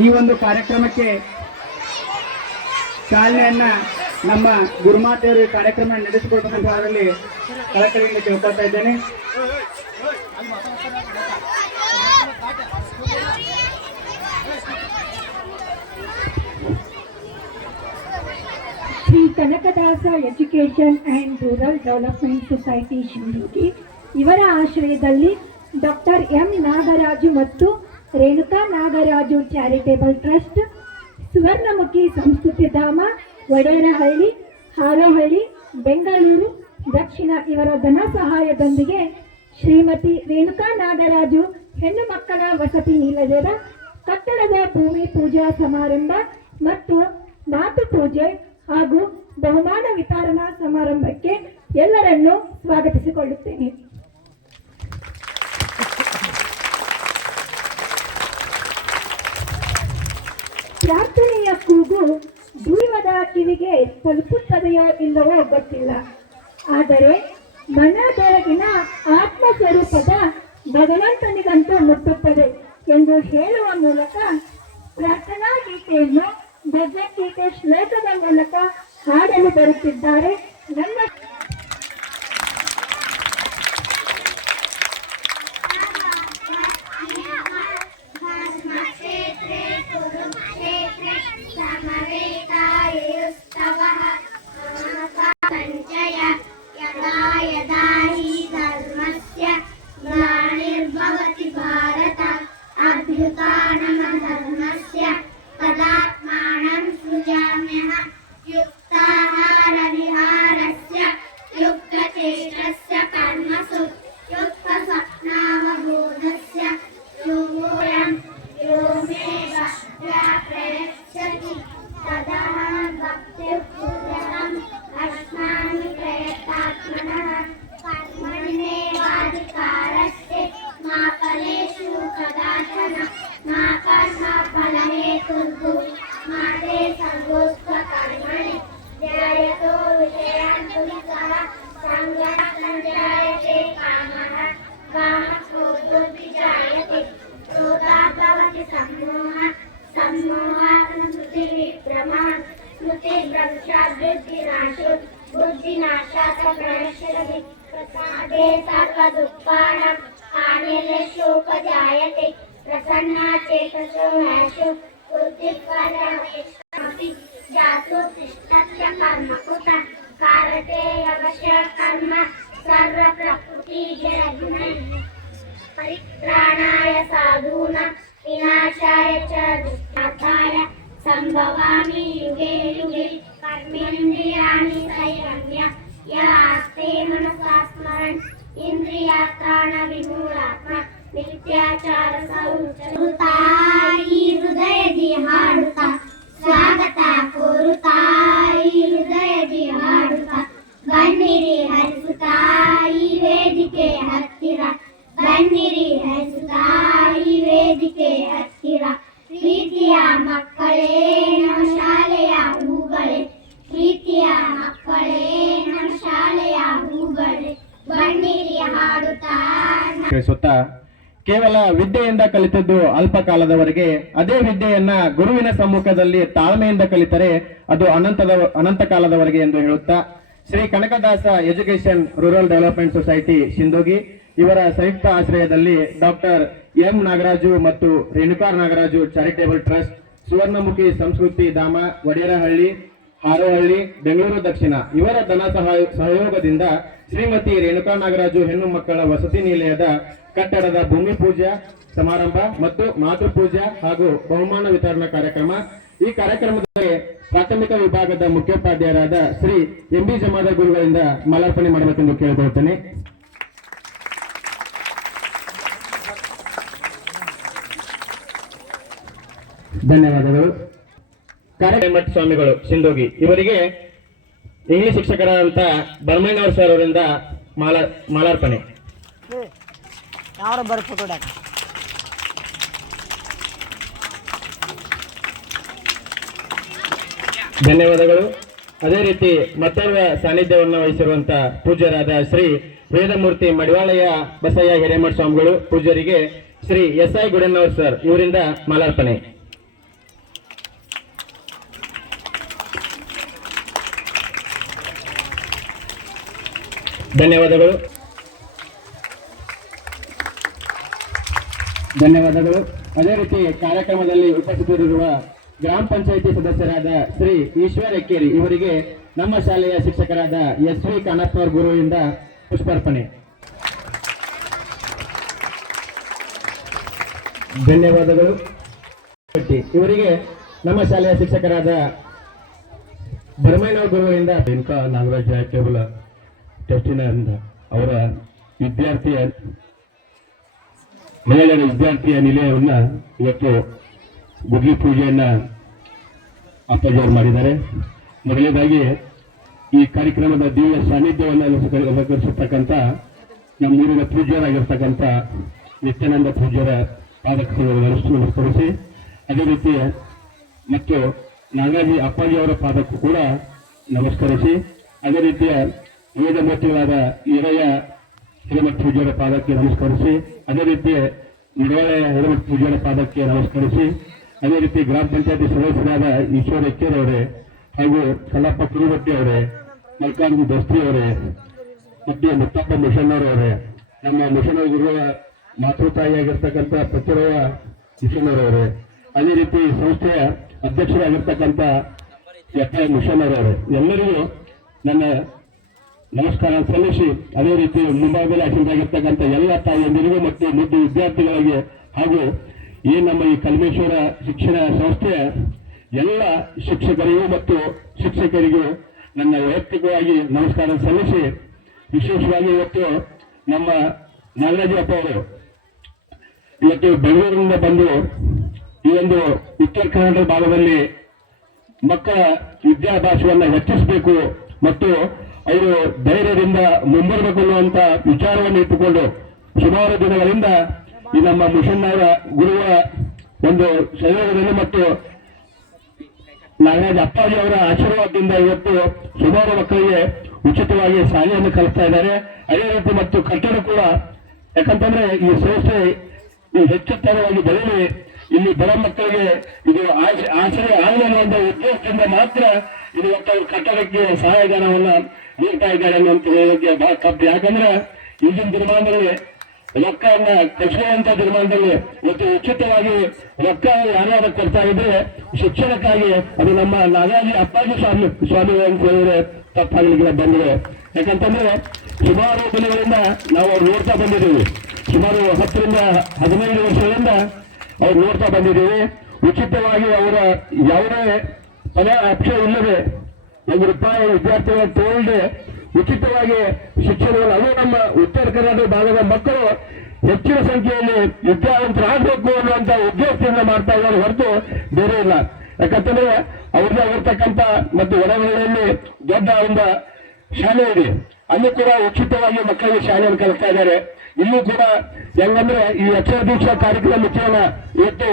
ಈ ಒಂದು ಕಾರ್ಯಕ್ರಮಕ್ಕೆ ಚಾಲನೆಯನ್ನ ನಮ್ಮ ಗುರುಮಾತೆಯವರು ಈ ಕಾರ್ಯಕ್ರಮ ನಡೆಸಿಕೊಡಬೇಕಂತ ಅದರಲ್ಲಿ ಕಳಕಳಿಯಿಂದ ಕೇಳ್ಕೊಳ್ತಾ ಇದ್ದೇನೆ. Shri Kanakadasa education and rural development society Sindagi ಇವರ ಆಶ್ರಯದಲ್ಲಿ ಡಾಕ್ಟರ್ ಎಂ ನಾಗರಾಜು ಮತ್ತು ರೇಣುಕಾ ನಾಗರಾಜು ಚಾರಿಟೇಬಲ್ ಟ್ರಸ್ಟ್, ಸುವರ್ಣಮುಖಿ ಸಂಸ್ಕೃತಿ ಧಾಮ, ವಡೇರಹಳ್ಳಿ, ಹಾರೋಹಳ್ಳಿ, ಬೆಂಗಳೂರು ದಕ್ಷಿಣ ಇವರ ಧನ ಸಹಾಯದೊಂದಿಗೆ ಶ್ರೀಮತಿ ರೇಣುಕಾ ನಾಗರಾಜು ಹೆಣ್ಣು ಮಕ್ಕಳ ವಸತಿ ನಿಲಯದ ಕಟ್ಟಡದ ಭೂಮಿ ಪೂಜಾ ಸಮಾರಂಭ ಮತ್ತು ಮಾತು ಪೂಜೆ ಹಾಗೂ ಬಹುಮಾನ ವಿತರಣಾ ಸಮಾರಂಭಕ್ಕೆ ಎಲ್ಲರನ್ನೂ ಸ್ವಾಗತಿಸಿಕೊಳ್ಳುತ್ತೇನೆ. ಪ್ರಾರ್ಥನೆಯ ಕೂಗು ದೂರದ ಕಿವಿಗೆ ತಲುಪುತ್ತದೆಯೋ ಇಲ್ಲವೋ ಗೊತ್ತಿಲ್ಲ, ಆದರೆ ಮನದೊಳಗಿನ ಆತ್ಮಸ್ವರೂಪದ ಭಗವಂತನಿಗಂತೂ ಮುಟ್ಟುತ್ತದೆ ಎಂದು ಹೇಳುವ ಮೂಲಕ ಪ್ರಾರ್ಥನಾ ಗೀತೆಯನ್ನು ಭಗವದ್ಗೀತೆ ಶ್ಲೋಕದ ಮೂಲಕ ಹಾಡಲು ಬರುತ್ತಿದ್ದಾರೆ ನನ್ನ ग्लानिर्भवति भारत अभ्युत्थानमधर्मस्य तदात्मानं सृजाम्यहं युक्ताहारविहारस्य युक्तचेष्टस्य कर्मसु युक्तस्वप्नावबोधस्य योऽयं यो मे भक्त्या प्रयच्छति तदहं भक्तिपूर्वकम् अस्मामि प्रयतात्मनः कर्मण्येवाधिकारस्ते मा फलेषु कदाचन मा कर्मफलहेतुर्भुः मा ते सर्वोऽस्त्वकर्मणि ध्यायतो विषयान् पुंसः सङ्गः सञ्जायते कामः कामक्रोधोऽभिजायते क्रोधात् भवति सम्मोहः सम्मोहात् स्मृतिविभ्रमः स्मृतिभ्रंशात् बुद्धिनाशो बुद्धिनाशात् प्रणश्यति प्रसादे सर्वदुःखानां हानिर्शोकजायते प्रसन्ना चेतसो ह्यशो बुद्धिफलमेष्टापि जातो तिष्ठत्य कर्मकृता कारते अवश्य कर्म सर्वप्रकृतिजनग्नैः परित्राणाय साधूनां विनाशाय च दुष्टाय संभवामि युगे युगे कर्मेन्द्रियाणि संयम्य यास्ते मनसा स्मरन् इंद्रियात्राणविमूढात्मा मिथ्याचार सौचरुताई हृदयदि हाडुत्ता स्वागತ ಕೋರುತ್ತಾಯಿ ಹೃದಯದಿ ಹಾಡುತ್ತಾ ಬನ್ನಿರಿ ಹರಿಸುತ್ತಾಯಿ ವೇದಿಕೆ ಹತ್ತಿರ ಬನ್ನಿರಿ ಹರಿಸುತ್ತಾಯಿ ವೇದಿಕೆ ಹತ್ತಿರ ಪ್ರೀತಿಯ ಮಕ್ಕಳೇ ನಮ್ಮ ಶಾಲೆಯ ಹೂಗಳೇ ಪ್ರೀತಿಯ ಮಕ್ಕಳೇ ನಮ್ಮ ಶಾಲೆಯ ಹೂಗಳೇ ಬನ್ನಿರಿ ಹಾಡುತ್ತಾ ಕೇವಲ ವಿದ್ಯೆಯಿಂದ ಕಲಿತದ್ದು ಅಲ್ಪ ಕಾಲದವರೆಗೆ, ಅದೇ ವಿದ್ಯೆಯನ್ನ ಗುರುವಿನ ಸಮ್ಮುಖದಲ್ಲಿ ತಾಳ್ಮೆಯಿಂದ ಕಲಿತರೆ ಅದು ಅನಂತ ಕಾಲದವರೆಗೆ ಎಂದು ಹೇಳುತ್ತಾ Shri Kanakadasa education rural development society Sindagi ಇವರ ಸಂಯುಕ್ತ ಆಶ್ರಯದಲ್ಲಿ ಡಾಕ್ಟರ್ ಎಂ ನಾಗರಾಜು ಮತ್ತು ರೇಣುಕಾ ನಾಗರಾಜು ಚಾರಿಟೇಬಲ್ ಟ್ರಸ್ಟ್, ಸುವರ್ಣಮುಖಿ ಸಂಸ್ಕೃತಿ ಧಾಮ, ವಡೇರಹಳ್ಳಿ, ಹಾರೋಹಳ್ಳಿ, ಬೆಂಗಳೂರು ದಕ್ಷಿಣ ಇವರ ಧನ ಸಹಯೋಗದಿಂದ ಶ್ರೀಮತಿ ರೇಣುಕಾ ನಾಗರಾಜು ಹೆಣ್ಣು ಮಕ್ಕಳ ವಸತಿ ನಿಲಯದ ಕಟ್ಟಡದ ಭೂಮಿ ಪೂಜಾ ಸಮಾರಂಭ ಮತ್ತು ಮಾತೃ ಪೂಜಾ ಹಾಗೂ ಬಹುಮಾನ ವಿತರಣಾ ಕಾರ್ಯಕ್ರಮ. ಈ ಕಾರ್ಯಕ್ರಮದಲ್ಲಿ ಪ್ರಾಥಮಿಕ ವಿಭಾಗದ ಮುಖ್ಯೋಪಾಧ್ಯಾಯರಾದ ಶ್ರೀ ಎಂಬಿ ಜಮಾದಾರ್ ಗುರುಗಳಿಂದ ಮಾಲಾರ್ಪಣೆ ಮಾಡಬೇಕೆಂದು ಕೇಳಿಕೊಳ್ಳುತ್ತೇನೆ. ಧನ್ಯವಾದಗಳು. ಕಾರ್ಯಮಠ ಸ್ವಾಮಿಗಳು ಸಿಂದೋಗಿ ಇವರಿಗೆ ಇಂಗ್ಲಿಷ್ ಶಿಕ್ಷಕರಾದಂತ ಬರ್ಮಣ್ಣವರ್ ಸರ್ ಅವರಿಂದ ಮಾಲಾರ್ಪಣೆ. ಧನ್ಯವಾದಗಳು. ಅದೇ ರೀತಿ ಮತ್ತೋರ್ವ ಸಾನ್ನಿಧ್ಯವನ್ನು ವಹಿಸಿರುವಂತಹ ಪೂಜ್ಯರಾದ ಶ್ರೀ ವೇದಮೂರ್ತಿ ಮಡಿವಾಳಯ್ಯ ಬಸಯ್ಯ ಹಿರೇಮಠ ಸ್ವಾಮಿಗಳು ಪೂಜ್ಯರಿಗೆ ಶ್ರೀ ಎಸ್ ಐ ಗುಡನ್ನವರ್ ಸರ್ ಇವರಿಂದ ಮಾಲಾರ್ಪಣೆ. ಧನ್ಯವಾದಗಳು. ಧನ್ಯವಾದಗಳು. ಅದೇ ರೀತಿ ಕಾರ್ಯಕ್ರಮದಲ್ಲಿ ಉಪಸ್ಥಿತರಿರುವ ಗ್ರಾಮ ಪಂಚಾಯಿತಿ ಸದಸ್ಯರಾದ ಶ್ರೀ ಈಶ್ವರ್ ಎಕ್ಕೇರಿ ಇವರಿಗೆ ನಮ್ಮ ಶಾಲೆಯ ಶಿಕ್ಷಕರಾದ SV ಕಾನಪ್ಪನವರ ಗುರುವಿಂದ ಪುಷ್ಪಾರ್ಪಣೆ. ಧನ್ಯವಾದಗಳು. ಇವರಿಗೆ ನಮ್ಮ ಶಾಲೆಯ ಶಿಕ್ಷಕರಾದ ಭರಮಯ್ಯನವರ ಗುರುವಿಂದ ರೇಣುಕಾ ನಾಗರಾಜ್ ಚಾರಿಟೇಬಲ್ ಟ್ರಸ್ಟಿನ ಅವರ ಮಹಿಳೆಯರ ವಿದ್ಯಾರ್ಥಿಯ ನಿಲಯವನ್ನ ಇವತ್ತು ಗುಡ್ಲಿ ಪೂಜೆಯನ್ನ ಅಪ್ಪಾಜಿಯವರು ಮಾಡಿದ್ದಾರೆ. ಮೊದಲನೇದಾಗಿ ಈ ಕಾರ್ಯಕ್ರಮದ ದಿವ್ಯ ಸಾನ್ನಿಧ್ಯವನ್ನು ಅಲಂಕರಿಸತಕ್ಕಂಥ ನಮ್ಮೂರಿನ ಪೂಜ್ಯರಾಗಿರ್ತಕ್ಕಂಥ ನಿತ್ಯಾನಂದ ಪೂಜ್ಯರ ಪಾದಕ್ಕೆ ನಮಸ್ಕರಿಸಿ, ಅದೇ ರೀತಿ ಮತ್ತು ನಾಗರಾಜಿ ಅಪ್ಪಾಜಿಯವರ ಪಾದಕ್ಕೂ ಕೂಡ ನಮಸ್ಕರಿಸಿ, ಅದೇ ರೀತಿಯ ವೇದಮೂರ್ತಿಗಳಾದ ಈರಯ್ಯ ಹಿರೇಮಠ ಪೂಜ್ಯರ ಪಾದಕ್ಕೆ ನಮಸ್ಕರಿಸಿ, ಅದೇ ರೀತಿ ನಿಡವಳೆ ಹಿರೇಮಠ ಪೂಜ್ಯರ ಪಾದಕ್ಕೆ ನಮಸ್ಕರಿಸಿ, ಅದೇ ರೀತಿ ಗ್ರಾಮ ಪಂಚಾಯತಿ ಸದಸ್ಯರಾದ ಈಶ್ವರ ಎಕ್ಕೇರಿ ಅವರೇ ಹಾಗೂ ಕಲ್ಲಪ್ಪ ಕುರುಬಟ್ಟಿ ಅವರೇ, ಮಲ್ಕಾರ್ಜುನ ದಸ್ತ್ರಿ ಅವರೇ ಮತ್ತು ಮುತ್ತಪ್ಪ ಮುಷನ್ನವರವರೇ, ನಮ್ಮ ಮುಷನ್ನವ ಗುರುಗಳ ಮಾತೃತಾಯಿಯಾಗಿರ್ತಕ್ಕಂಥ ಪತ್ರವ ಮುಷನ್ನವರವರೇ, ಅದೇ ರೀತಿ ಸಂಸ್ಥೆಯ ಅಧ್ಯಕ್ಷರಾಗಿರ್ತಕ್ಕಂಥ ಮುಷನ್ನವರವರೇ, ಎಲ್ಲರಿಗೂ ನನ್ನ ನಮಸ್ಕಾರ ಸಲ್ಲಿಸಿ, ಅದೇ ರೀತಿ ಮುಂಭಾಗದಲ್ಲಿ ಆಶೀರ್ವಾಗಿರ್ತಕ್ಕಂಥ ಎಲ್ಲ ತಾಯಿಯಂದಿರಿಗೂ ಮತ್ತು ಮುದ್ದು ವಿದ್ಯಾರ್ಥಿಗಳಿಗೆ ಹಾಗೂ ಈ ನಮ್ಮ ಈ ಕಲ್ಮೇಶ್ವರ ಶಿಕ್ಷಣ ಸಂಸ್ಥೆಯ ಎಲ್ಲ ಶಿಕ್ಷಕರಿಗೂ ಮತ್ತು ಶಿಕ್ಷಕರಿಗೂ ನನ್ನ ವೈಯಕ್ತಿಕವಾಗಿ ನಮಸ್ಕಾರ ಸಲ್ಲಿಸಿ, ವಿಶೇಷವಾಗಿ ಇವತ್ತು ನಮ್ಮ ನಾಗರಾಜಪ್ಪ ಅವರು ಇವತ್ತು ಬೆಂಗಳೂರಿನಿಂದ ಬಂದು ಈ ಒಂದು ಉತ್ತರ ಕರ್ನಾಟಕ ಭಾಗದಲ್ಲಿ ಮಕ್ಕಳ ವಿದ್ಯಾಭ್ಯಾಸವನ್ನು ಹೆಚ್ಚಿಸಬೇಕು ಮತ್ತು ಅವರು ಧೈರ್ಯದಿಂದ ಮುಂಬರಬೇಕು ಅನ್ನುವಂಥ ವಿಚಾರವನ್ನು ಇಟ್ಟುಕೊಂಡು ಸುಮಾರು ದಿನಗಳಿಂದ ಈ ನಮ್ಮ ಮುಷನ್ನವರ ಗುರುಗಳ ಒಂದು ಸಹಯೋಗದಲ್ಲಿ ಮತ್ತು ನಾಗರಾಜ ಅಪ್ಪಾಜಿ ಅವರ ಆಶೀರ್ವಾದದಿಂದ ಇವತ್ತು ಸುಮಾರು ಮಕ್ಕಳಿಗೆ ಉಚಿತವಾಗಿ ಶಾಲೆಯನ್ನು ಕಲಿಸ್ತಾ ಇದ್ದಾರೆ. ಅದೇ ರೀತಿ ಮತ್ತು ಕಟ್ಟಡ ಕೂಡ, ಯಾಕಂತಂದ್ರೆ ಈ ಸಂಸ್ಥೆ ಹೆಚ್ಚುತ್ತರವಾಗಿ ಬೆಳೆಯಲಿ, ಇಲ್ಲಿ ಬಡ ಮಕ್ಕಳಿಗೆ ಇದು ಆಶ್ರಯ ಆಗಲಿ ಅನ್ನುವಂಥ ಉದ್ದೇಶದಿಂದ ಮಾತ್ರ ಇದು ಇವತ್ತು ಕಟ್ಟಡಕ್ಕೆ ಸಹಾಯಧನವನ್ನು ನೀಡ್ತಾ ಇದ್ದಾರೆ ಅನ್ನುವಂಥ ಹೇಳೋಕ್ಕೆ ಬಹಳ ತಪ್ಪು. ಯಾಕಂದ್ರೆ ಈಗಿನ ದಿನಮಾನದಲ್ಲಿ ರೊಕ್ಕವನ್ನ ಕಳಿಸುವಂತ ದಿನಮಾನದಲ್ಲಿ ಇವತ್ತು ಉಚಿತವಾಗಿ ರೊಕ್ಕ ಯಾರು ಕೊಡ್ತಾ ಇದ್ರೆ ಶಿಕ್ಷಣಕ್ಕಾಗಿ ಅದು ನಮ್ಮ ನಾಗಾಜಿ ಅಪ್ಪಾಜಿ ಸ್ವಾಮಿ ಅಂತ ಹೇಳಿದ್ರೆ ತಪ್ಪಾಗಲಿಕ್ಕೆ ಬಂದಿದೆ. ಯಾಕಂತಂದ್ರೆ ಸುಮಾರು ದಿನಗಳಿಂದ ನಾವು ಅವ್ರು ನೋಡ್ತಾ ಬಂದಿದ್ದೀವಿ, ಸುಮಾರು 10 ರಿಂದ 15 ವರ್ಷಗಳಿಂದ ಅವ್ರು ನೋಡ್ತಾ ಬಂದಿದ್ದೀವಿ. ಉಚಿತವಾಗಿ ಅವರ ಯಾವುದೇ ಪದ ಅಕ್ಷ ಇಲ್ಲದೆ ₹1 ವಿದ್ಯಾರ್ಥಿಗಳ ತಗೊಂಡು ಉಚಿತವಾಗಿ ಶಿಕ್ಷಣವನ್ನು, ಅದು ನಮ್ಮ ಉತ್ತರ ಕರ್ನಾಟಕ ಭಾಗದ ಮಕ್ಕಳು ಹೆಚ್ಚಿನ ಸಂಖ್ಯೆಯಲ್ಲಿ ವಿದ್ಯಾವಂತರಾಗಬೇಕು ಅನ್ನುವಂಥ ಉದ್ದೇಶದಿಂದ ಮಾಡ್ತಾ ಇದ್ದಾರೆ ಹೊರತು ಬೇರೆ ಇಲ್ಲ. ಯಾಕಂತಂದ್ರೆ ಅವ್ರದ್ದೇ ಆಗಿರ್ತಕ್ಕಂಥ ಮತ್ತು ಹೊರವಲಯಲ್ಲಿ ದೊಡ್ಡ ಒಂದು ಶಾಲೆ ಇದೆ, ಅಲ್ಲಿ ಕೂಡ ಉಚಿತವಾಗಿ ಮಕ್ಕಳಿಗೆ ಶಾಲೆಯನ್ನು ಕಲಿಸ್ತಾ ಇದ್ದಾರೆ. ಇಲ್ಲೂ ಕೂಡ ಹೆಂಗಂದ್ರೆ ಈ ಅಕ್ಷರ ದೀಕ್ಷಾ ಕಾರ್ಯಕ್ರಮ ಮುಖ್ಯನ ಇವತ್ತು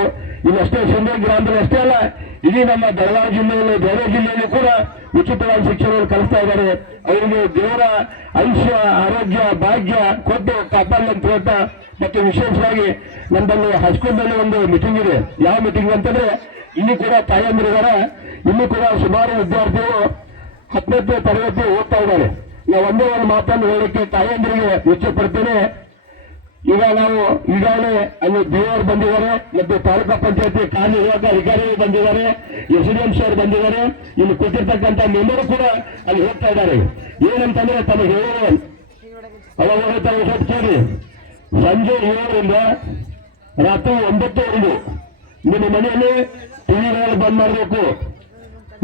ಇನ್ನಷ್ಟೇ ಶೃಂಗೇರಿ ಗ್ರಾಮದಲ್ಲಿ ಅಷ್ಟೇ ಅಲ್ಲ, ಇಡೀ ನಮ್ಮ ಬೆಳಗಾವಿ ಜಿಲ್ಲೆಯಲ್ಲಿ ಬೇರೆ ಜಿಲ್ಲೆಯಲ್ಲಿ ಕೂಡ ಉಚಿತವಾಗಿ ಶಿಕ್ಷಣವನ್ನು ಕಲಿಸ್ತಾ ಇದ್ದಾರೆ. ಅವರಿಗೆ ದೇವರ ಆಯುಷ್ಯ ಆರೋಗ್ಯ ಭಾಗ್ಯ ಕೊಟ್ಟು ಕಾಪಾಡಲಿಕ್ಕೆ ಹೇಳ್ತಾ, ಮತ್ತು ವಿಶೇಷವಾಗಿ ನಮ್ಮಲ್ಲಿ ಹೈಸ್ಕೂಲ್ನಲ್ಲಿ ಒಂದು ಮೀಟಿಂಗ್ ಇದೆ. ಯಾವ ಮೀಟಿಂಗ್ ಅಂತಂದ್ರೆ ಇಲ್ಲಿ ಕೂಡ ತಾಯಂದಿರಿದ್ದಾರೆ, ಇಲ್ಲಿ ಕೂಡ ಸುಮಾರು ವಿದ್ಯಾರ್ಥಿಗಳು 10ನೇ ತರಗತಿ ಓದ್ತಾ ಇದ್ದಾರೆ. ನಾವು ಒಂದೇ ಒಂದು ಮಾತನ್ನು ಹೇಳಲಿಕ್ಕೆ ತಾಯಂದಿರಿಗೆ ಇಚ್ಛೆ ಪಡ್ತೇನೆ. ಈಗ ನಾವು ಈಗಾಗಲೇ ಅಲ್ಲಿ ದೇವರು ಬಂದಿದ್ದಾರೆ ಮತ್ತು ತಾಲೂಕಾ ಪಂಚಾಯತಿ ಕಾರ್ಯನಿರ್ವಾಹಕ ಅಧಿಕಾರಿಗಳು ಬಂದಿದ್ದಾರೆ, SDM ಅವರು ಬಂದಿದ್ದಾರೆ, ಇಲ್ಲಿ ಕೂತಿರ್ತಕ್ಕಂಥ ಮೆಂಬರು ಕೂಡ ಅಲ್ಲಿ ಹೋಗ್ತಾ ಇದ್ದಾರೆ. ಏನಂತಂದ್ರೆ ತಮಗೆ ಹೇಳಿ ಅವಾಗ ತಾವು ಹೋಗ್ತೀರಿ, ಸಂಜೆ 7ರಿಂದ ರಾತ್ರಿ 9ವರೆಗೂ ನಿಮ್ಮ ಮನೆಯಲ್ಲಿ ಟಿವಿಗಳನ್ನು ಬಂದ್ ಮಾಡಬೇಕು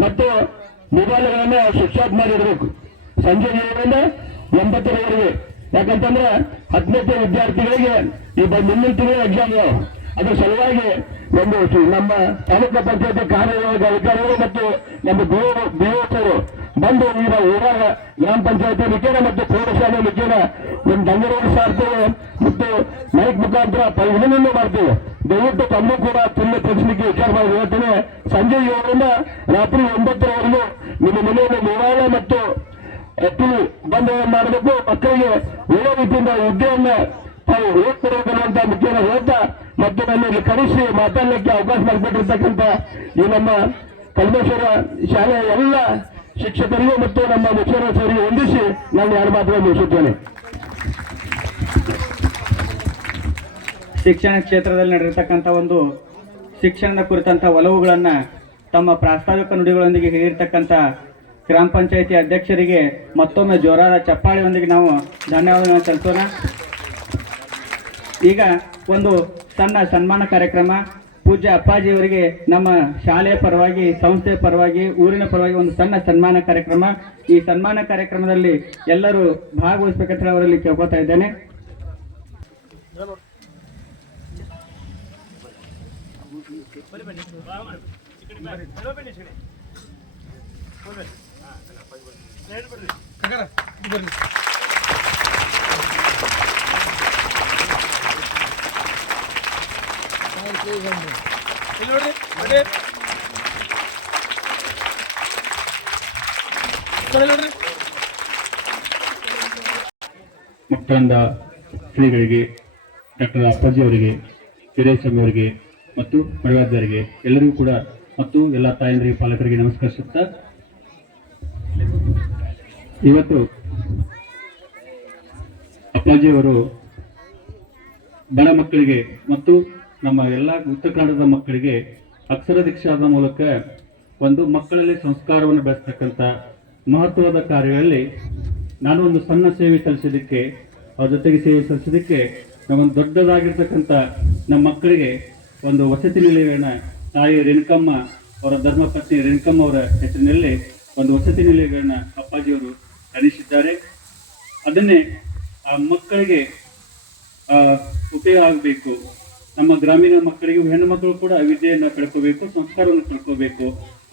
ಮತ್ತು ಮೊಬೈಲ್ಗಳನ್ನ ಸ್ವಿಚ್ ಆಫ್ ಮಾಡಿಡಬೇಕು. ಸಂಜೆ 7ರಿಂದ 9ವರೆಗೆ. ಯಾಕಂತಂದ್ರೆ 10ನೇ ವಿದ್ಯಾರ್ಥಿಗಳಿಗೆ ಈ ಮುಂದಿನ ತಿಂಗಳ ಎಕ್ಸಾಮ್ ಅದರ ಸಲುವಾಗಿ ಒಂದು ನಮ್ಮ ತಾಲೂಕಾ ಪಂಚಾಯತಿ ಕಾರ್ಯನಿರ್ವಾಹಕ ಅಧಿಕಾರಿಗಳು ಮತ್ತು ನಮ್ಮ ಬಿಒರು ಬಂದು ಈಗ ಊರಾಗ ಗ್ರಾಮ ಪಂಚಾಯತಿ ಮುಖೇನ ಮತ್ತು ಪ್ರೌಢಶಾಲೆ ಮುಖೇನ ಒಂದು ದಂಗರೋಡ್ ಸಾರ್ತೇವೆ ಮತ್ತು ಮೈಕ್ ಮುಖಾಂತರ ಪರಿಗಣನೆ ಮಾಡ್ತೇವೆ. ದಯವಿಟ್ಟು ತಮ್ಮೂ ಕೂಡ ತುಂಬ ತಿಳಿಸಲಿಕ್ಕೆ ವಿಚಾರ ಮಾಡಿ ಹೇಳ್ತೇನೆ. ಸಂಜೆ 7ರಿಂದ ರಾತ್ರಿ 9ವರೆಗೂ ನಿಮ್ಮ ಮನೆಯಲ್ಲಿ ಮೊಬೈಲ್ ಮತ್ತು ಟಿವಿ ಬಂದ್ ಮಾಡಬೇಕು. ಮಕ್ಕಳಿಗೆ ಒಳ್ಳೆ ರೀತಿಯಿಂದ ಹುದ್ದೆಯನ್ನ ತಾವು ಓದ್ಕೊಡಬೇಕನ್ನುವಂತ ಮುಖ್ಯನ ಹೇಳ್ತಾ ಮತ್ತು ನನ್ನಲ್ಲಿ ಕರೆಸಿ ಮಾತಾಡಲಿಕ್ಕೆ ಅವಕಾಶ ಮಾಡಿಕೊಟ್ಟಿರ್ತಕ್ಕಂಥ ಈ ನಮ್ಮ ಕಲ್ಮೇಶ್ವರ ಶಾಲೆಯ ಎಲ್ಲ ಶಿಕ್ಷಕರಿಗೂ ಮತ್ತು ನಮ್ಮ ಮುಖ್ಯಮಂತ್ರಿಯವರಿಗೆ ವಂದಿಸಿ ನಾನು 2 ಮಾತುಗಳನ್ನು ಮುಗಿಸುತ್ತೇನೆ. ಶಿಕ್ಷಣ ಕ್ಷೇತ್ರದಲ್ಲಿ ನಡೆದಿರ್ತಕ್ಕಂಥ ಒಂದು ಶಿಕ್ಷಣದ ಕುರಿತಂಥ ಒಲವುಗಳನ್ನು ತಮ್ಮ ಪ್ರಾಸ್ತಾವಿಕ ನುಡಿಗಳೊಂದಿಗೆ ಹೇಳಿರ್ತಕ್ಕಂಥ ಗ್ರಾಮ ಪಂಚಾಯಿತಿ ಅಧ್ಯಕ್ಷರಿಗೆ ಮತ್ತೊಮ್ಮೆ ಜೋರಾದ ಚಪ್ಪಾಳೆಯೊಂದಿಗೆ ನಾವು ಧನ್ಯವಾದಗಳನ್ನು ಸಲ್ಲಿಸೋಣ. ಈಗ ಒಂದು ಸಣ್ಣ ಸನ್ಮಾನ ಕಾರ್ಯಕ್ರಮ ಪೂಜ್ಯ ಅಪ್ಪಾಜಿಯವರಿಗೆ ನಮ್ಮ ಶಾಲೆಯ ಪರವಾಗಿ, ಸಂಸ್ಥೆಯ ಪರವಾಗಿ, ಊರಿನ ಪರವಾಗಿ ಒಂದು ಸಣ್ಣ ಸನ್ಮಾನ ಕಾರ್ಯಕ್ರಮ. ಈ ಸನ್ಮಾನ ಕಾರ್ಯಕ್ರಮದಲ್ಲಿ ಎಲ್ಲರೂ ಭಾಗವಹಿಸಬೇಕಂತ ಅವರಲ್ಲಿ ಕೇಳ್ಕೊತಾ ಇದ್ದೇನೆ. ಮುಕ್ತಾಂಧ ಶ್ರೀಗಳಿಗೆ, ಡಾಕ್ಟರ್ ಅಪ್ಪಾಜಿ ಅವರಿಗೆ, ವೀರೇಸ್ವಾಮಿ ಅವರಿಗೆ ಮತ್ತು ಮಡಿವಾದ್ಯರಿಗೆ ಎಲ್ಲರಿಗೂ ಕೂಡ ಮತ್ತು ಎಲ್ಲ ತಾಯಂದರಿಗೆ, ಪಾಲಕರಿಗೆ ನಮಸ್ಕರಿಸುತ್ತಾ, ಇವತ್ತು ಅಪ್ಪಾಜಿಯವರು ಬಡ ಮಕ್ಕಳಿಗೆ ಮತ್ತು ನಮ್ಮ ಎಲ್ಲ ಉತ್ತರ ಕನ್ನಡದ ಮಕ್ಕಳಿಗೆ ಅಕ್ಷರ ದೀಕ್ಷಾದ ಮೂಲಕ ಒಂದು ಮಕ್ಕಳಲ್ಲಿ ಸಂಸ್ಕಾರವನ್ನು ಬೆಳೆಸ್ತಕ್ಕಂಥ ಮಹತ್ವದ ಕಾರ್ಯಗಳಲ್ಲಿ ನಾನು ಒಂದು ಸಣ್ಣ ಸೇವೆ ಸಲ್ಲಿಸೋದಕ್ಕೆ, ಅವ್ರ ಜೊತೆಗೆ ಸೇವೆ ಸಲ್ಲಿಸೋದಕ್ಕೆ ನಾವೊಂದು ದೊಡ್ಡದಾಗಿರ್ತಕ್ಕಂಥ ನಮ್ಮ ಮಕ್ಕಳಿಗೆ ಒಂದು ವಸತಿ ನಿಲಯವನ್ನು ತಾಯಿ ರೇಣುಕಮ್ಮ ಅವರ ಧರ್ಮಪತ್ನಿ ರೇಣುಕಮ್ಮ ಅವರ ಹೆಸರಿನಲ್ಲಿ ಒಂದು ವಸತಿ ನಿಲಯಗಳನ್ನು ಅಪ್ಪಾಜಿಯವರು ಕಳಿಸಿದ್ದಾರೆ. ಅದನ್ನೇ ಆ ಮಕ್ಕಳಿಗೆ ಉಪಯೋಗ ಆಗಬೇಕು. ನಮ್ಮ ಗ್ರಾಮೀಣ ಮಕ್ಕಳಿಗೆ, ಹೆಣ್ಣು ಮಕ್ಕಳು ಕೂಡ ವಿದ್ಯೆಯನ್ನು ಕಳ್ಕೋಬೇಕು, ಸಂಸ್ಕಾರವನ್ನು ಕಳ್ಕೋಬೇಕು.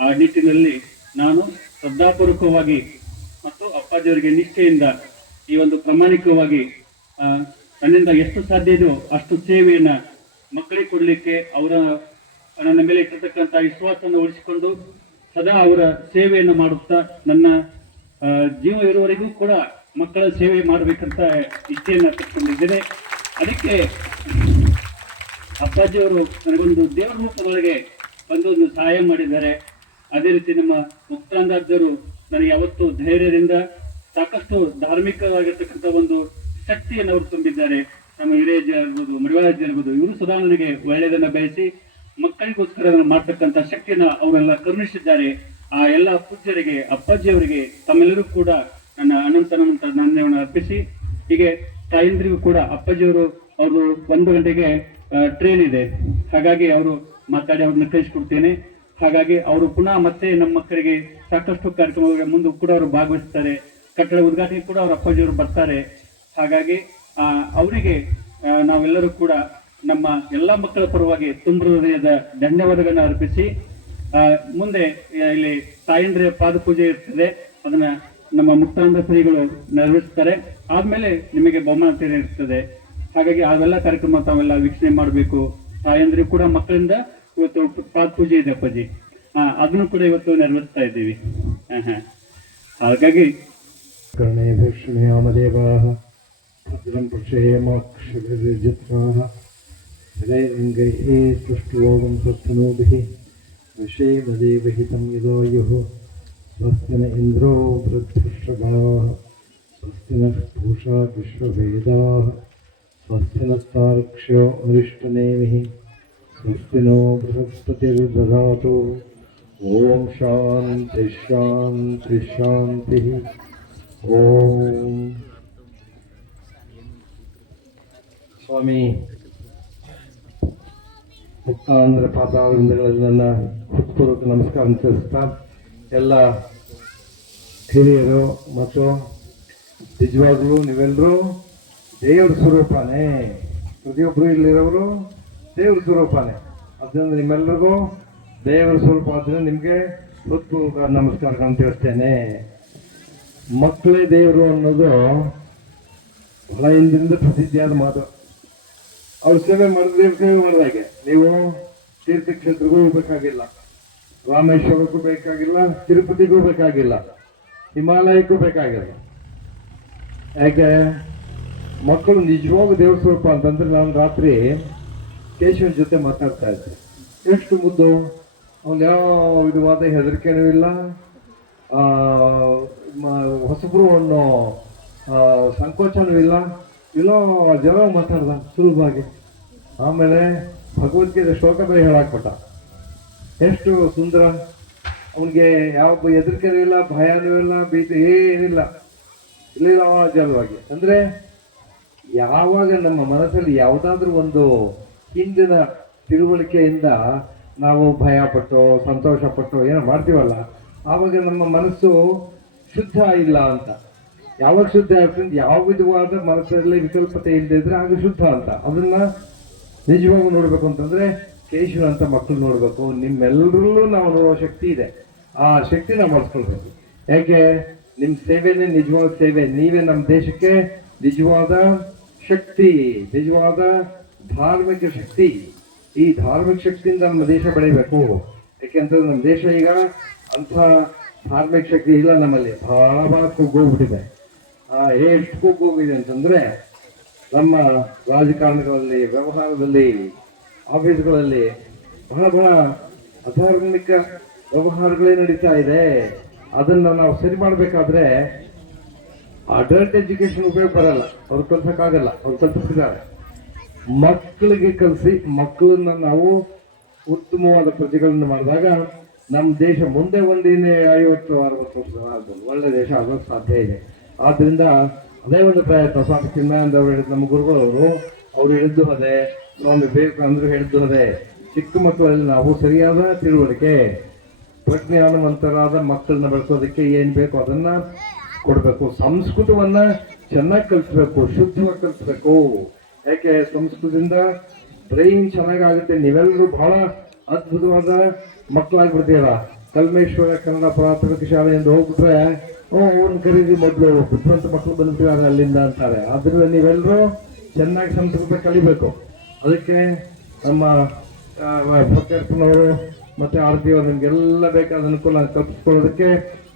ಆ ನಿಟ್ಟಿನಲ್ಲಿ ನಾನು ಶ್ರದ್ಧಾಪೂರ್ವಕವಾಗಿ ಮತ್ತು ಅಪ್ಪಾಜಿಯವರಿಗೆ ನಿಷ್ಠೆಯಿಂದ ಈ ಒಂದು ಪ್ರಾಮಾಣಿಕವಾಗಿ ನನ್ನಿಂದ ಎಷ್ಟು ಸಾಧ್ಯ ಇದೆಯೋ ಅಷ್ಟು ಸೇವೆಯನ್ನು ಮಕ್ಕಳಿಗೆ ಕೊಡಲಿಕ್ಕೆ, ಅವರ ನನ್ನ ಮೇಲೆ ಇಟ್ಟಿರ್ತಕ್ಕಂಥ ವಿಶ್ವಾಸವನ್ನು ಉಳಿಸಿಕೊಂಡು ಸದಾ ಅವರ ಸೇವೆಯನ್ನು ಮಾಡುತ್ತಾ ನನ್ನ ಜೀವ ಇರುವವರೆಗೂ ಕೂಡ ಮಕ್ಕಳ ಸೇವೆ ಮಾಡಬೇಕಂತ ಇಚ್ಛೆಯನ್ನು ಪಟ್ಕೊಂಡಿದ್ದೇನೆ. ಅದಕ್ಕೆ ಅಪ್ಪಾಜಿಯವರು ನನಗೊಂದು ದೇವರ ರೂಪದೊಳಗೆ ಒಂದು ಸಹಾಯ ಮಾಡಿದ್ದಾರೆ. ಅದೇ ರೀತಿ ನಮ್ಮ ಮುಕ್ತಾಂಧರು ನನಗೆ ಯಾವತ್ತೂ ಧೈರ್ಯದಿಂದ ಸಾಕಷ್ಟು ಧಾರ್ಮಿಕವಾಗಿರ್ತಕ್ಕಂಥ ಒಂದು ಶಕ್ತಿಯನ್ನು ಅವರು ತುಂಬಿದ್ದಾರೆ. ನಮ್ಮ ಹಿರೇಜ್ ಇರ್ಬೋದು, ಮಡಿವಾಳಜ್ಜಿ ಇರ್ಬೋದು, ಇವರು ಸದಾ ನನಗೆ ಒಳ್ಳೆಯದನ್ನು ಬಯಸಿ ಮಕ್ಕಳಿಗೋಸ್ಕರ ಮಾಡ್ತಕ್ಕಂಥ ಶಕ್ತಿಯನ್ನು ಅವರೆಲ್ಲ ಕರುಣಿಸಿದ್ದಾರೆ. ಆ ಎಲ್ಲ ಪೂಜ್ಯರಿಗೆ, ಅಪ್ಪಾಜಿಯವರಿಗೆ ತಮ್ಮೆಲ್ಲರೂ ಕೂಡ ನನ್ನ ಅನಂತ ಧನ್ಯವಾದವನ್ನು ಅರ್ಪಿಸಿ, ಹೀಗೆ ತಾಯಂದ್ರಿಗೂ ಕೂಡ ಅಪ್ಪಾಜಿಯವರು ಅವರು 1 ಗಂಟೆಗೆ ಟ್ರೈನ್ ಇದೆ, ಹಾಗಾಗಿ ಅವರು ಮಾತಾಡಿ ಅವ್ರನ್ನ ಕಳಿಸ್ಕೊಡ್ತೇನೆ. ಹಾಗಾಗಿ ಅವರು ಪುನಃ ಮತ್ತೆ ನಮ್ಮ ಮಕ್ಕಳಿಗೆ ಸಾಕಷ್ಟು ಕಾರ್ಯಕ್ರಮಗಳ ಮುಂದೆ ಕೂಡ ಅವರು ಭಾಗವಹಿಸ್ತಾರೆ. ಕಟ್ಟಡ ಉದ್ಘಾಟನೆ ಕೂಡ ಅವ್ರ ಅಪ್ಪಾಜಿಯವರು ಬರ್ತಾರೆ. ಹಾಗಾಗಿ ಅವರಿಗೆ ನಾವೆಲ್ಲರೂ ಕೂಡ ನಮ್ಮ ಎಲ್ಲ ಮಕ್ಕಳ ಪರವಾಗಿ ತುಂಬ ಹೃದಯದ ಧನ್ಯವಾದಗಳನ್ನು ಅರ್ಪಿಸಿ, ಮುಂದೆ ಇಲ್ಲಿ ತಾಯಂದ್ರಿಯ ಪಾದಪೂಜೆ ಇರ್ತದೆ, ಅದನ್ನ ನಮ್ಮ ಮುಕ್ತಾಂಧ ಶ್ರೀಗಳು ನೆರವೇರಿಸ್ತಾರೆ. ಆದ್ಮೇಲೆ ನಿಮಗೆ ಬಹುಮಾನ ಇರ್ತದೆ. ಹಾಗಾಗಿ ಅವೆಲ್ಲ ಕಾರ್ಯಕ್ರಮ ತಾವೆಲ್ಲ ವೀಕ್ಷಣೆ ಮಾಡಬೇಕು. ತಾಯಂದ್ರಿಗೂ ಕೂಡ ಮಕ್ಕಳಿಂದ ಇವತ್ತು ಪಾದಪೂಜೆ ಇದೆ ಅಪ್ಪಾಜಿ, ಅದನ್ನು ಕೂಡ ಇವತ್ತು ನೆರವೇರಿಸ್ತಾ ಇದ್ದೀವಿ. ಹಾಗಾಗಿ ಕರ್ಣೇ ಭೀಕ್ಷಣೆಯಾಮದೇವಾಃ ಭದ್ರಂ ಪಕ್ಷೇಮಾಕ್ಷಭಿರ್ಯಜತ್ರಾಃ ಹರೇರಂಗೈಃ ತುಷ್ಟುವೋಗಂ ಸತ್ತನೂಭಿಃ ವಿಷೇಮದೇವಹಿತಂ ಯದಾಯುಃ ಸ್ವಸ್ತಿ ನ ಇಂದ್ರೋ ವೃದ್ಧೃಷಭಾಃ ಸ್ವಸ್ತಿ ನಃ ಪೂಷಾ ವಿಶ್ವವೇದಾಃ ಸ್ವಸ್ತಿ ನಸ್ತಾರ್ಕ್ಷ್ಯೋ ಅರಿಷ್ಟನೇಮಿಃ ಸ್ವಸ್ತಿ ನೋ ಬೃಹಸ್ಪತಿರ್ದಧಾತು. ಓಂ ಶಾಂತಿ ಶಾಂತಿ ಶಾಂತಿ. ಓಂ ಸ್ವಾಮಿ ಮುಕ್ತಾಂಧ್ರ ಪಾದಾವೃಂದಗಳಲ್ಲಿ ನನ್ನ ಹೃತ್ಪೂರ್ವಕ ನಮಸ್ಕಾರ ತಿಳಿಸ್ತಾ, ಎಲ್ಲ ಹಿರಿಯರು ಮತ್ತು ನಿಜವಾಗ್ಲೂ ನೀವೆಲ್ಲರೂ ದೇವ್ರ ಸ್ವರೂಪನೇ, ಪ್ರತಿಯೊಬ್ಬರು ಇಲ್ಲಿರೋರು ದೇವ್ರ ಸ್ವರೂಪನೇ. ಅದರಿಂದ ನಿಮ್ಮೆಲ್ಲರಿಗೂ ದೇವರ ಸ್ವರೂಪ ಆದ್ದರಿಂದ ನಿಮಗೆ ಹೃತ್ಪೂರ್ವಕ ನಮಸ್ಕಾರಗಳನ್ನು ತಿಳಿಸ್ತೇನೆ. ಮಕ್ಕಳೇ ದೇವರು ಅನ್ನೋದು ಬಹಳ ಹಿಂದಿಂದ ಪ್ರಸಿದ್ಧಿಯಾದ ಮಾತು. ಅವ್ರ ಸೇವೆ ಮಾಡಿದ್ರೆ ಸೇವೆ ಮಾಡಿದಾಗೆ. ನೀವು ತೀರ್ಥಕ್ಷೇತ್ರಕ್ಕೂ ಹೋಗ್ಬೇಕಾಗಿಲ್ಲ, ರಾಮೇಶ್ವರಕ್ಕೂ ಬೇಕಾಗಿಲ್ಲ, ತಿರುಪತಿಗೂ ಬೇಕಾಗಿಲ್ಲ, ಹಿಮಾಲಯಕ್ಕೂ ಬೇಕಾಗಿಲ್ಲ. ಯಾಕೆ ಮಕ್ಕಳು ನಿಜವಾಗೂ ದೇವ್ರ ಸ್ವರೂಪ ಅಂತಂದ್ರೆ, ನಾನು ರಾತ್ರಿ ಕೇಶವನ ಜೊತೆ ಮಾತಾಡ್ತಾ ಇದ್ದೆ. ಎಷ್ಟು ಮುದ್ದು, ಅವ್ನು ಯಾವ ವಿಧವಾದ ಹೆದರಿಕೆನೂ ಇಲ್ಲ, ಹೊಸಬ್ರು ಅನ್ನೋ ಸಂಕೋಚನೂ ಇಲ್ಲ, ಇಲ್ಲೋ ಜನ ಮಾತಾಡ್ದ ಸುಲಭವಾಗಿ. ಆಮೇಲೆ ಭಗವದ್ಗೀತೆ ಶ್ಲೋಕ ಬೇರೆ ಹೇಳಾಕ್ಬಿಟ್ಟ. ಎಷ್ಟು ಸುಂದರ. ಅವನಿಗೆ ಯಾವ ಹೆದರಿಕೆನೂ ಇಲ್ಲ, ಭಯನೂ ಇಲ್ಲ, ಭೀತಿ ಏನಿಲ್ಲ, ಇಲ್ಲಿರವಾಗಿ. ಅಂದ್ರೆ ಯಾವಾಗ ನಮ್ಮ ಮನಸ್ಸಲ್ಲಿ ಯಾವುದಾದ್ರೂ ಒಂದು ಹಿಂದಿನ ತಿಳುವಳಿಕೆಯಿಂದ ನಾವು ಭಯ ಪಟ್ಟು ಸಂತೋಷ ಪಟ್ಟು ಏನೋ ಮಾಡ್ತೀವಲ್ಲ, ಆವಾಗ ನಮ್ಮ ಮನಸ್ಸು ಶುದ್ಧ ಇಲ್ಲ ಅಂತ. ಯಾವಾಗ ಶುದ್ಧ ಆಗ್ತದೆ, ಯಾವ ವಿಧವಾದ ಮನಸ್ಸಲ್ಲಿ ವಿಕಲ್ಪತೆ ಇಲ್ಲದೆ ಇದ್ರೆ ಆಗ ಶುದ್ಧ ಅಂತ. ಅದನ್ನ ನಿಜವಾಗೂ ನೋಡ್ಬೇಕು ಅಂತಂದ್ರೆ ಕೇಶವ ಅಂತ ಮಕ್ಕಳು ನೋಡ್ಬೇಕು. ನಿಮ್ಮೆಲ್ಲರಲ್ಲೂ ನಾವು ನೋಡೋ ಶಕ್ತಿ ಇದೆ, ಆ ಶಕ್ತಿ ನಾವು ಬಳಸ್ಕೊಳ್ಬೇಕು. ಯಾಕೆ? ನಿಮ್ ಸೇವೆನೇ ನಿಜವಾದ ಸೇವೆ. ನೀವೇ ನಮ್ಮ ದೇಶಕ್ಕೆ ನಿಜವಾದ ಶಕ್ತಿ, ನಿಜವಾದ ಧಾರ್ಮಿಕ ಶಕ್ತಿ. ಈ ಧಾರ್ಮಿಕ ಶಕ್ತಿಯಿಂದ ನಮ್ಮ ದೇಶ ಬೆಳಿಬೇಕು. ಯಾಕೆಂತಂದ್ರೆ ನಮ್ಮ ದೇಶ ಈಗ ಅಂಥ ಧಾರ್ಮಿಕ ಶಕ್ತಿ ಇಲ್ಲ ನಮ್ಮಲ್ಲಿ. ಬಹಳ ಕುಗ್ಗೋಗ್ಬಿಟ್ಟಿದೆ. ಎಷ್ಟು ಕುಗ್ಗೋಗಿದೆ ಅಂತಂದ್ರೆ ನಮ್ಮ ರಾಜಕಾರಣಗಳಲ್ಲಿ, ವ್ಯವಹಾರದಲ್ಲಿ, ಆಫೀಸ್ಗಳಲ್ಲಿ ಬಹಳ ಅಧಾರ್ಮಿಕ ವ್ಯವಹಾರಗಳೇ ನಡೀತಾ ಇದೆ. ಅದನ್ನ ನಾವು ಸರಿ ಮಾಡಬೇಕಾದ್ರೆ ಅಡಲ್ಟ್ ಎಜುಕೇಶನ್ ಉಪಯೋಗ ಬರಲ್ಲ, ಅವ್ರು ಕಲ್ಸಕ್ಕಾಗಲ್ಲ. ಅವ್ರು ಕಲ್ಪಿಸಿದ್ದಾರೆ, ಮಕ್ಕಳಿಗೆ ಕಲಿಸಿ ಮಕ್ಕಳನ್ನ ನಾವು ಉತ್ತಮವಾದ ಪ್ರಜೆಗಳನ್ನು ಮಾಡಿದಾಗ ನಮ್ಮ ದೇಶ ಮುಂದೆ ಒಂದಿನ 50-60 ವರ್ಷ ಆಗ್ಬೋದು, ಒಳ್ಳೆ ದೇಶ ಆಗೋಕ್ಕೆ ಸಾಧ್ಯ ಇದೆ. ಆದ್ರಿಂದ ಅದೇ ಒಂದು ಪ್ರಯತ್ನ. ಸ್ವಾಮಿ ಚಿನ್ಮಯಾನಂದ ಅವರು ಹೇಳಿದ, ನಮ್ಮ ಗುರುಗಳವರು ಅವ್ರು ಹೇಳಿದ್ದು ಅದೇ, ಸ್ವಾಮಿ ವಿವೇಕಾನಂದರು ಹೇಳಿದ್ದು ಅದೇ. ಚಿಕ್ಕ ಮಕ್ಕಳಲ್ಲಿ ನಾವು ಸರಿಯಾದ ತಿಳುವಳಿಕೆ, ಪ್ರಜ್ಞಾನವಂತರಾದ ಮಕ್ಕಳನ್ನ ಬೆಳೆಸೋದಕ್ಕೆ ಏನ್ ಬೇಕು ಅದನ್ನ ಕೊಡ್ಬೇಕು. ಸಂಸ್ಕೃತವನ್ನ ಚೆನ್ನಾಗಿ ಕಲಿಸ್ಬೇಕು, ಶುದ್ಧವಾಗಿ ಕಲಿಸ್ಬೇಕು. ಯಾಕೆ? ಸಂಸ್ಕೃತದಿಂದ ಬ್ರೈನ್ ಚೆನ್ನಾಗಾಗುತ್ತೆ. ನೀವೆಲ್ಲರೂ ಬಹಳ ಅದ್ಭುತವಾದ ಮಕ್ಕಳಾಗ್ಬಿಡ್ತೀರ. ಕಲ್ಮೇಶ್ವರ ಕನ್ನಡ ಪ್ರಾಥಮಿಕ ಶಾಲೆಯಿಂದ ಹೋಗ್ಬಿಟ್ರೆ ಅವ್ರನ್ನ ಕರೀದಿ, ಮೊದಲು ಬುದ್ಧಿವಂತ ಮಕ್ಕಳು ಬಂದ್ಬಿಟ್ಟಿದ್ದಾರೆ ಅಲ್ಲಿಂದ ಅಂತಾರೆ. ಆದ್ರಿಂದ ನೀವೆಲ್ಲರೂ ಚೆನ್ನಾಗಿ ಸಂಸ್ಕೃತ ಕಲಿಬೇಕು. ಅದಕ್ಕೆ ನಮ್ಮ ಭಕ್ತರಪ್ಪನವರು ಮತ್ತೆ ಆರ್ತಿ ಅವರು ನಿಮ್ಗೆಲ್ಲ ಬೇಕಾದ ಅನುಕೂಲ ಕಲ್ಪಿಸ್ಕೊಳ್ಳೋದಕ್ಕೆ